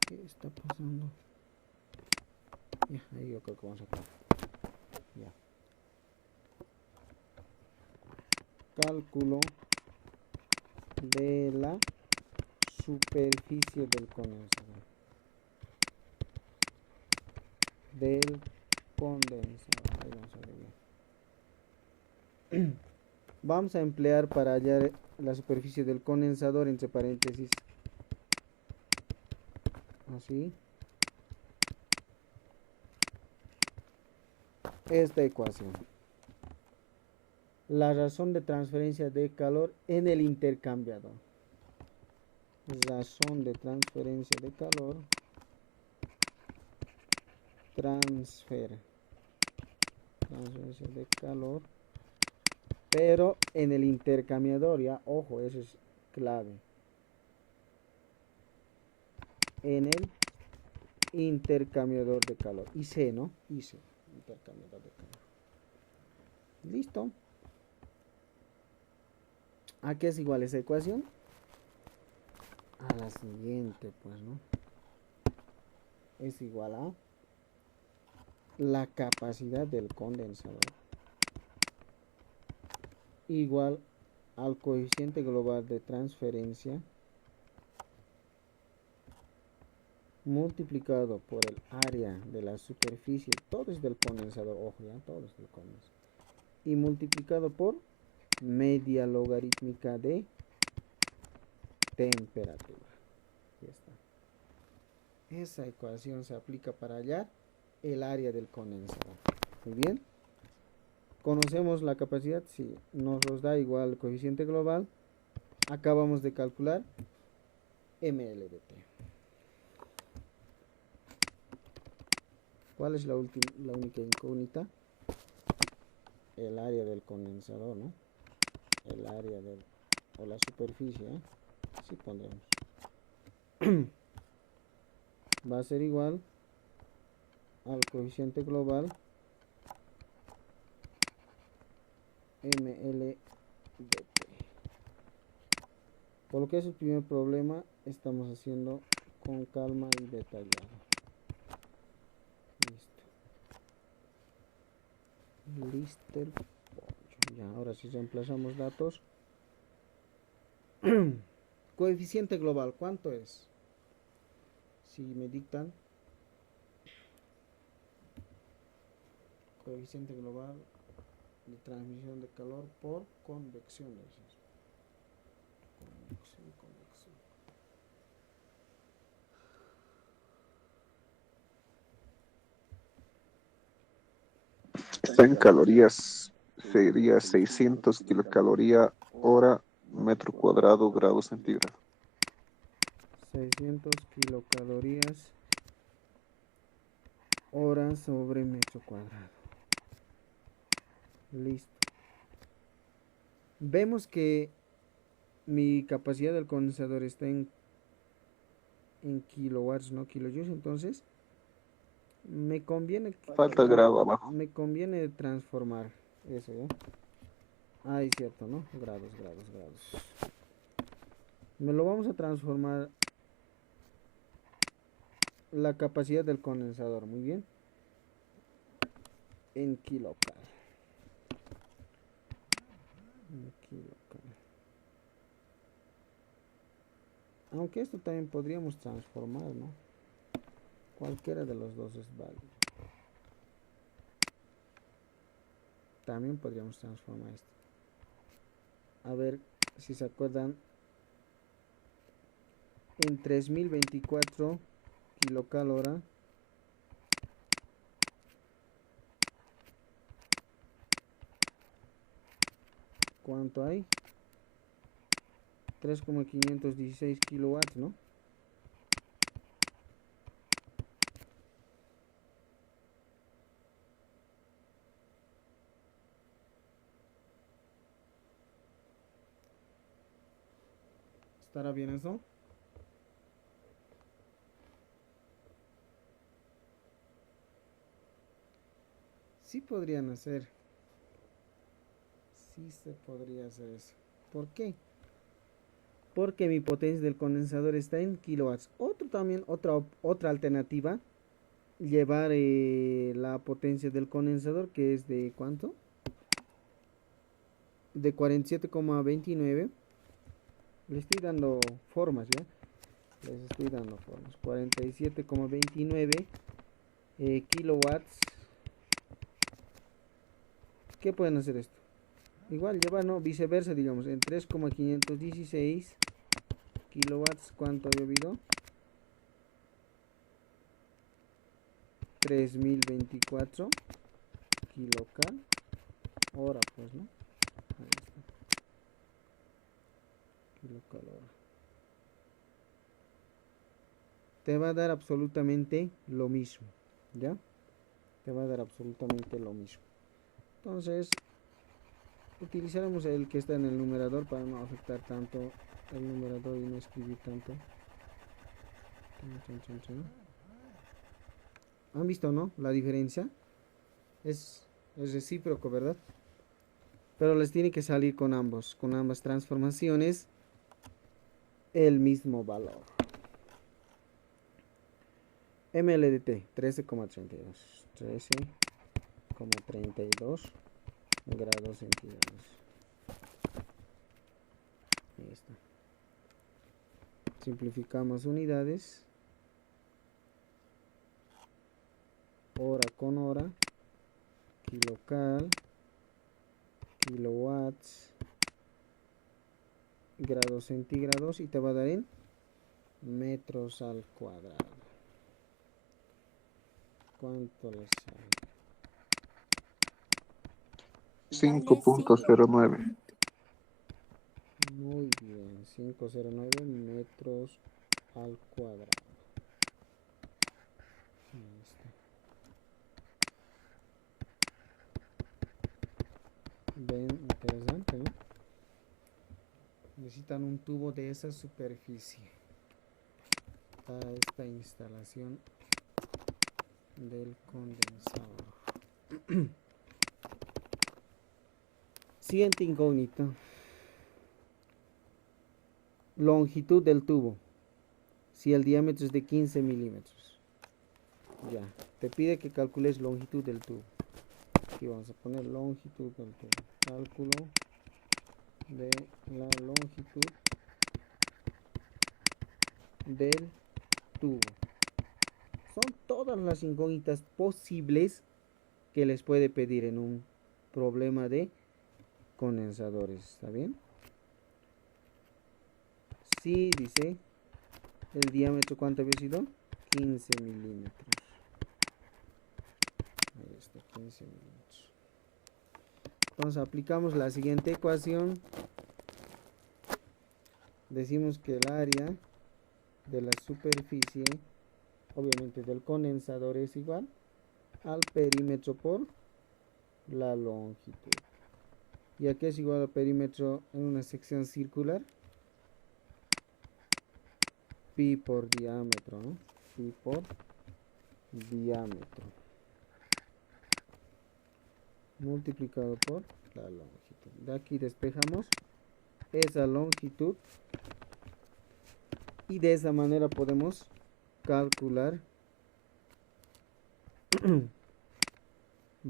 ¿Qué está pasando? Ya, ahí yo creo que vamos a acabar. Ya. Cálculo de la superficie del condensador. Del condensador. Ahí vamos a ver bien. Vamos a emplear para hallar la superficie del condensador entre paréntesis. Así. Esta ecuación. La razón de transferencia de calor en el intercambiador. Razón de transferencia de calor. Transferencia de calor. Pero en el intercambiador, ya, ojo, eso es clave. En el intercambiador de calor. IC, ¿no? IC, intercambiador de calor. Listo. ¿A qué es igual esa ecuación? A la siguiente, pues, ¿no? Es igual a la capacidad del condensador igual al coeficiente global de transferencia multiplicado por el área de la superficie, todo es del condensador, ojo ya, todo es del condensador, y multiplicado por media logarítmica de temperatura. Ya está. Esa ecuación se aplica para hallar el área del condensador. Muy bien. Conocemos la capacidad, si nos los da igual el coeficiente global, acabamos de calcular ml de T. ¿Cuál es la única incógnita? El área del condensador, ¿no? El área o la superficie, ¿eh? Así pondremos. Va a ser igual al coeficiente global ml de T. Por lo que es el primer problema, estamos haciendo con calma y detallado. Listo el pollo. Ya, ahora sí reemplazamos datos. Coeficiente global, ¿cuánto es? Si me dictan coeficiente global de transmisión de calor por convección. Convección. Está en calorías, sería 600 kilocaloría hora metro cuadrado grado centígrado. 600 kilocalorías hora sobre metro cuadrado. Listo. Vemos que mi capacidad del condensador está en kilowatts, no kilojoules, entonces me conviene Falta grado abajo. me conviene transformar eso, ¿ya? Ah, es cierto, ¿no? Grados. Me lo vamos a transformar la capacidad del condensador, muy bien, en kilocal. Aunque esto también podríamos transformar, ¿no? Cualquiera de los dos es válido. También podríamos transformar esto. A ver si se acuerdan. En 3024 kilocal hora. ¿Cuánto hay? 3,516 kilowatts, ¿no? ¿Estará bien eso? sí podrían hacer. Sí se podría hacer eso. ¿Por qué? Porque mi potencia del condensador está en kilowatts. Otra alternativa, llevar la potencia del condensador, que es de ¿cuánto? De 47,29. Le estoy dando formas, ¿ya? Les estoy dando formas. 47,29 kilowatts. ¿Qué pueden hacer esto? Igual llevar, no, viceversa, digamos, en 3,516 kilowatts. ¿Cuánto ha llovido? 3024 kilocal hora, pues, ¿no? Ahí está. Kilocal hora. Te va a dar absolutamente lo mismo, ¿ya? Te va a dar absolutamente lo mismo. Entonces, utilizaremos el que está en el numerador para no afectar tanto el numerador y no escribir tanto. ¿Han visto, no? La diferencia es recíproco, ¿verdad? Pero les tiene que salir con ambas transformaciones el mismo valor. MLDT 13,32 grados centígrados. Ahí está. Simplificamos unidades. Hora con hora. Kilocal. Kilowatts. Grados centígrados. Y te va a dar en metros al cuadrado. ¿Cuánto les sale? 5.09. Muy bien, 509 metros al cuadrado. Ahí está. Ven, interesante, ¿no? Necesitan un tubo de esa superficie para esta instalación del condensador. Siguiente incógnita. Longitud del tubo. Si el diámetro es de 15 milímetros. Ya. Te pide que calcules longitud del tubo. Aquí vamos a poner longitud del tubo. Cálculo de la longitud del tubo. Son todas las incógnitas posibles que les puede pedir en un problema de condensadores. ¿Está bien? Sí, dice el diámetro, ¿cuánto había sido? 15 milímetros. Ahí está, 15 milímetros. Entonces aplicamos la siguiente ecuación. Decimos que el área de la superficie, obviamente del condensador, es igual al perímetro por la longitud. ¿Y a qué es igual al perímetro en una sección circular? Pi por diámetro, ¿no? Pi por diámetro multiplicado por la longitud. De aquí despejamos esa longitud y de esa manera podemos calcular.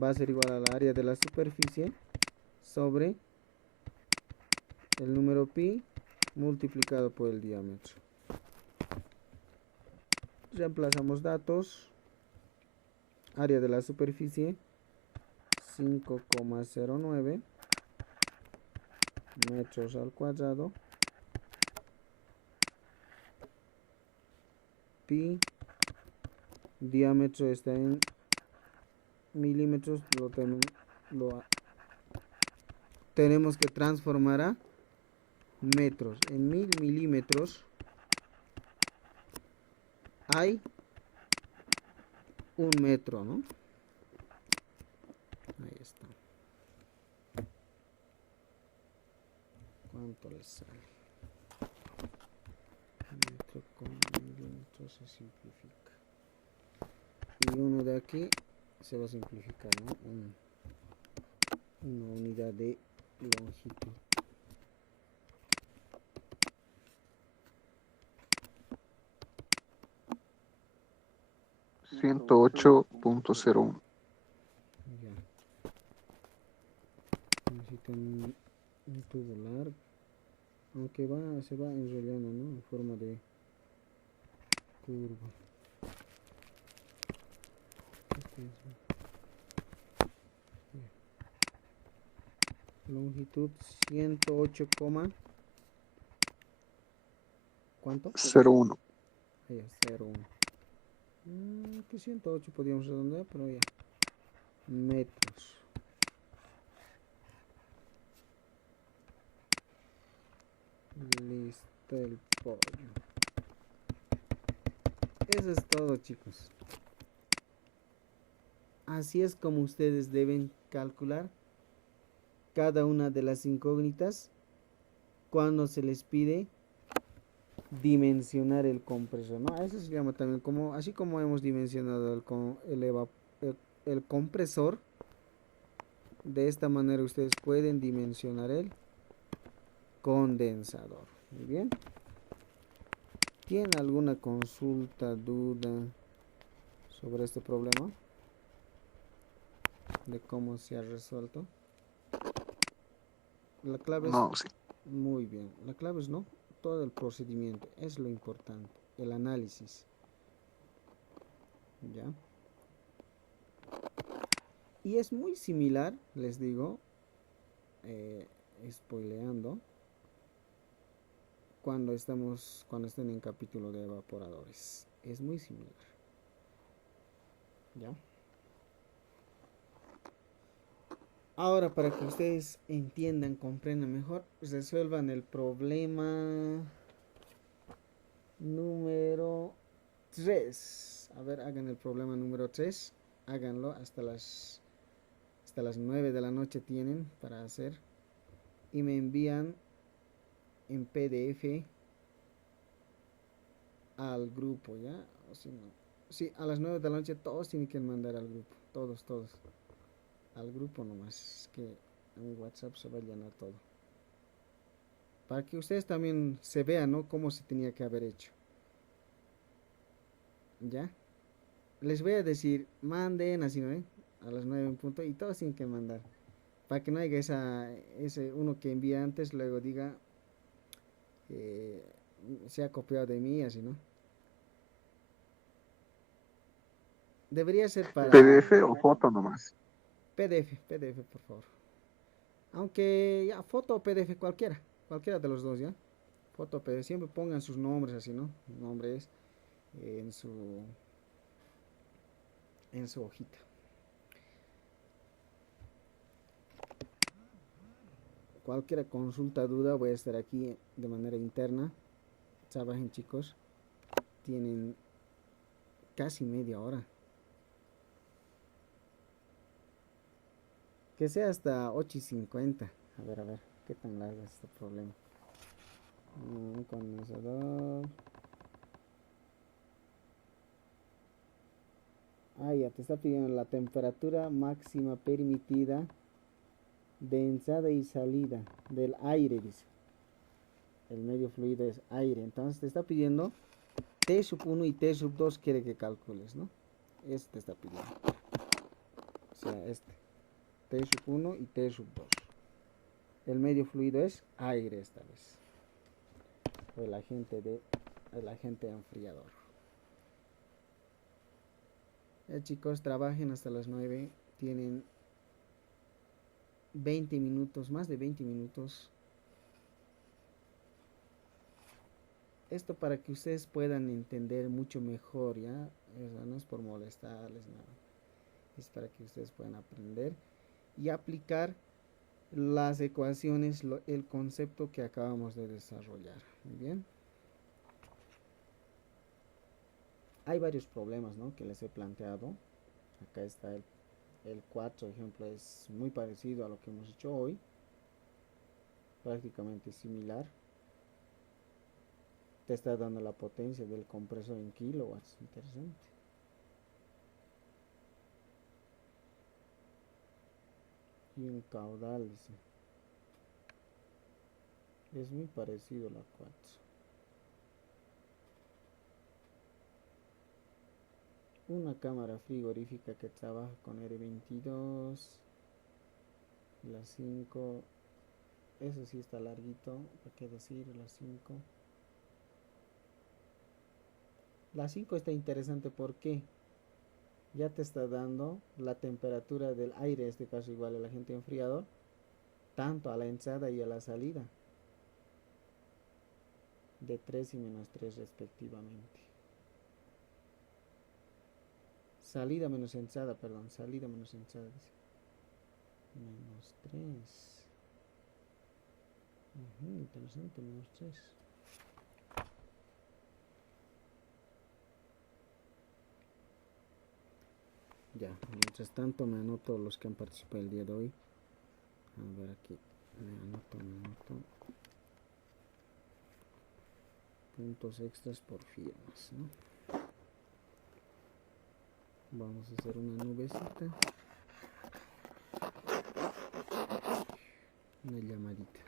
Va a ser igual al área de la superficie sobre el número pi multiplicado por el diámetro. Reemplazamos datos. Área de la superficie 5,09 metros al cuadrado. Pi, diámetro está en milímetros, tenemos que transformar a metros. En 1000 milímetros hay un metro, ¿no? Ahí está. ¿Cuánto les sale? Metro con milímetros se simplifica. Y uno de aquí se va a simplificar, ¿no? Una unidad de longitud. Ciento ocho punto cero uno. Ya. Necesito un tubo largo. Aunque se va enrollando, ¿no? En forma de curva. Este es, longitud 108, ¿cuánto? 01. Ahí, 0,1. Que 108 podríamos redondear, pero ya. Metros. Listo el pollo. Eso es todo, chicos. Así es como ustedes deben calcular cada una de las incógnitas cuando se les pide dimensionar el compresor, ¿no? Eso se llama también como, así como hemos dimensionado el compresor, de esta manera ustedes pueden dimensionar el condensador. Muy bien. ¿Tienen alguna consulta, duda sobre este problema? De cómo se ha resuelto. La clave No, es, sí. muy bien, la clave es no, todo el procedimiento es lo importante, el análisis. ¿Ya? Y es muy similar, les digo, spoileando, cuando estén en capítulo de evaporadores. Es muy similar. ¿Ya? Ahora, para que ustedes entiendan, comprendan mejor, resuelvan el problema número 3. A ver, hagan el problema número 3. Háganlo hasta las 9 de la noche tienen para hacer. Y me envían en PDF al grupo, ¿ya? O si no, sí, a las 9 de la noche todos tienen que mandar al grupo. Todos. Al grupo nomás. Que en WhatsApp se va a llenar todo. Para que ustedes también se vean, ¿no? Cómo se tenía que haber hecho. ¿Ya? Les voy a decir, manden así, ¿no? A las 9 en punto y todos tienen que mandar. Para que no haya ese uno que envía antes, luego diga, se ha copiado de mí, así, ¿no? Debería ser para PDF o foto nomás. PDF, por favor. Aunque ya, foto o PDF, cualquiera de los dos, ¿ya? Foto o PDF, siempre pongan sus nombres así, ¿no? Nombres en su hojita. Cualquier consulta, duda, voy a estar aquí de manera interna. Trabajen, chicos. Tienen casi media hora. Que sea hasta 8:50. A ver, qué tan largo es este problema. Un condensador. Ya te está pidiendo la temperatura máxima permitida de entrada y salida del aire, dice. El medio fluido es aire. Entonces te está pidiendo T1 y T2 quiere que calcules, ¿no? Este te está pidiendo. O sea, T1 y T2. El medio fluido es aire esta vez. O el agente enfriador. Chicos, trabajen hasta las 9. Tienen 20 minutos, más de 20 minutos. Esto para que ustedes puedan entender mucho mejor, ¿ya? Eso no es por molestarles, nada. Es para que ustedes puedan aprender y aplicar las ecuaciones, el concepto que acabamos de desarrollar. Muy bien. Hay varios problemas, ¿no?, que les he planteado. Acá está el 4, ejemplo, es muy parecido a lo que hemos hecho hoy. Prácticamente similar. Te está dando la potencia del compresor en kilowatts. Interesante. Y un caudal, dice. Es muy parecido a la 4. Una cámara frigorífica que trabaja con R22. La 5. Eso sí está larguito. ¿Para qué decir? La 5. La 5 está interesante porque ya te está dando la temperatura del aire, en este caso igual el agente enfriador, tanto a la entrada y a la salida, de 3 y -3 respectivamente. Salida menos entrada, perdón, salida menos entrada, dice. -3. Interesante, -3. Ya, mientras tanto me anoto los que han participado el día de hoy. A ver aquí, me anoto. Puntos extras por firmas, ¿no? Vamos a hacer una nubecita. Una llamadita.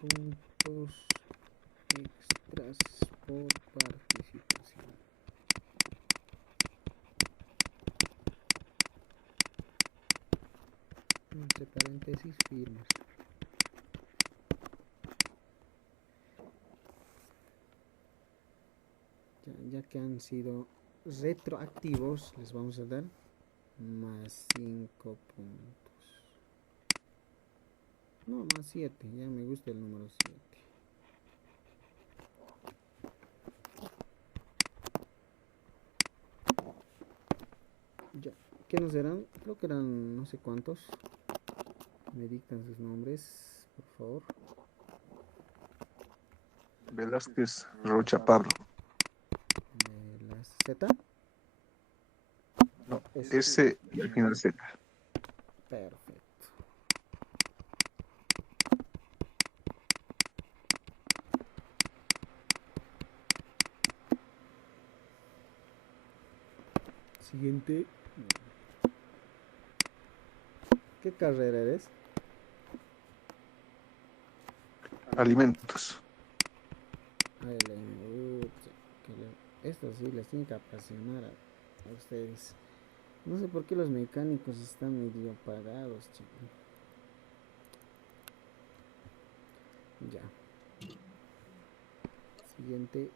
Puntos extras por participación. Entre paréntesis, firmas. Ya que han sido retroactivos, les vamos a dar más 5 puntos. No, más 7. Ya me gusta el número 7. Ya, ¿qué nos eran? Creo que eran no sé cuántos. Me dictan sus nombres, por favor. Velázquez, Rocha, Pablo. La Z. No, S. S y al final Z. Perfecto. Siguiente. ¿Qué carrera eres? Alimentos. Esto sí les tiene que apasionar a ustedes. No sé por qué los mecánicos están medio apagados, chicos. Ya. Siguiente.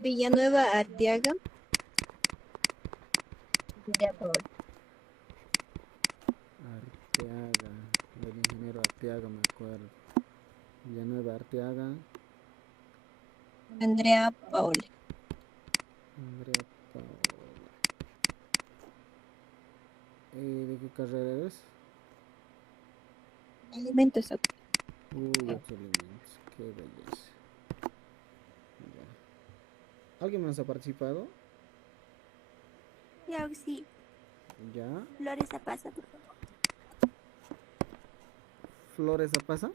Villanueva Arteaga. Arteaga. Del ingeniero Arteaga, me acuerdo. Villanueva Arteaga. Andrea Paule. Andrea Paola. ¿De qué carrera eres? Alimentos. Uy, excelente. Qué belleza. Ya. ¿Alguien más ha participado? Claro que sí. Ya. Flores a pasa, por favor. Flores a pasa.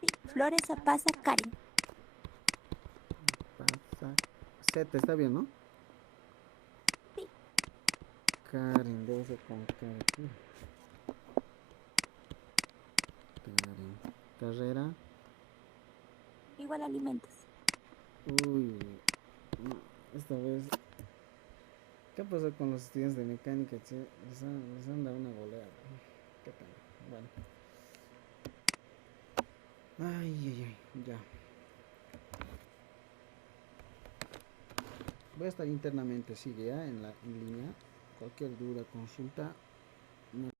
Sí, Flores a pasa, Karen. Pasa. Z, está bien, ¿no? Sí. Karen, debe ser con Karen. Karen. Carrera. Igual alimentos. Uy, no, esta vez. ¿Qué pasó con los estudiantes de mecánica? Che? Les han dado una goleada. Qué pena. Bueno. Ay, ya. Voy a estar internamente, sigue ya en línea. Cualquier duda, consulta,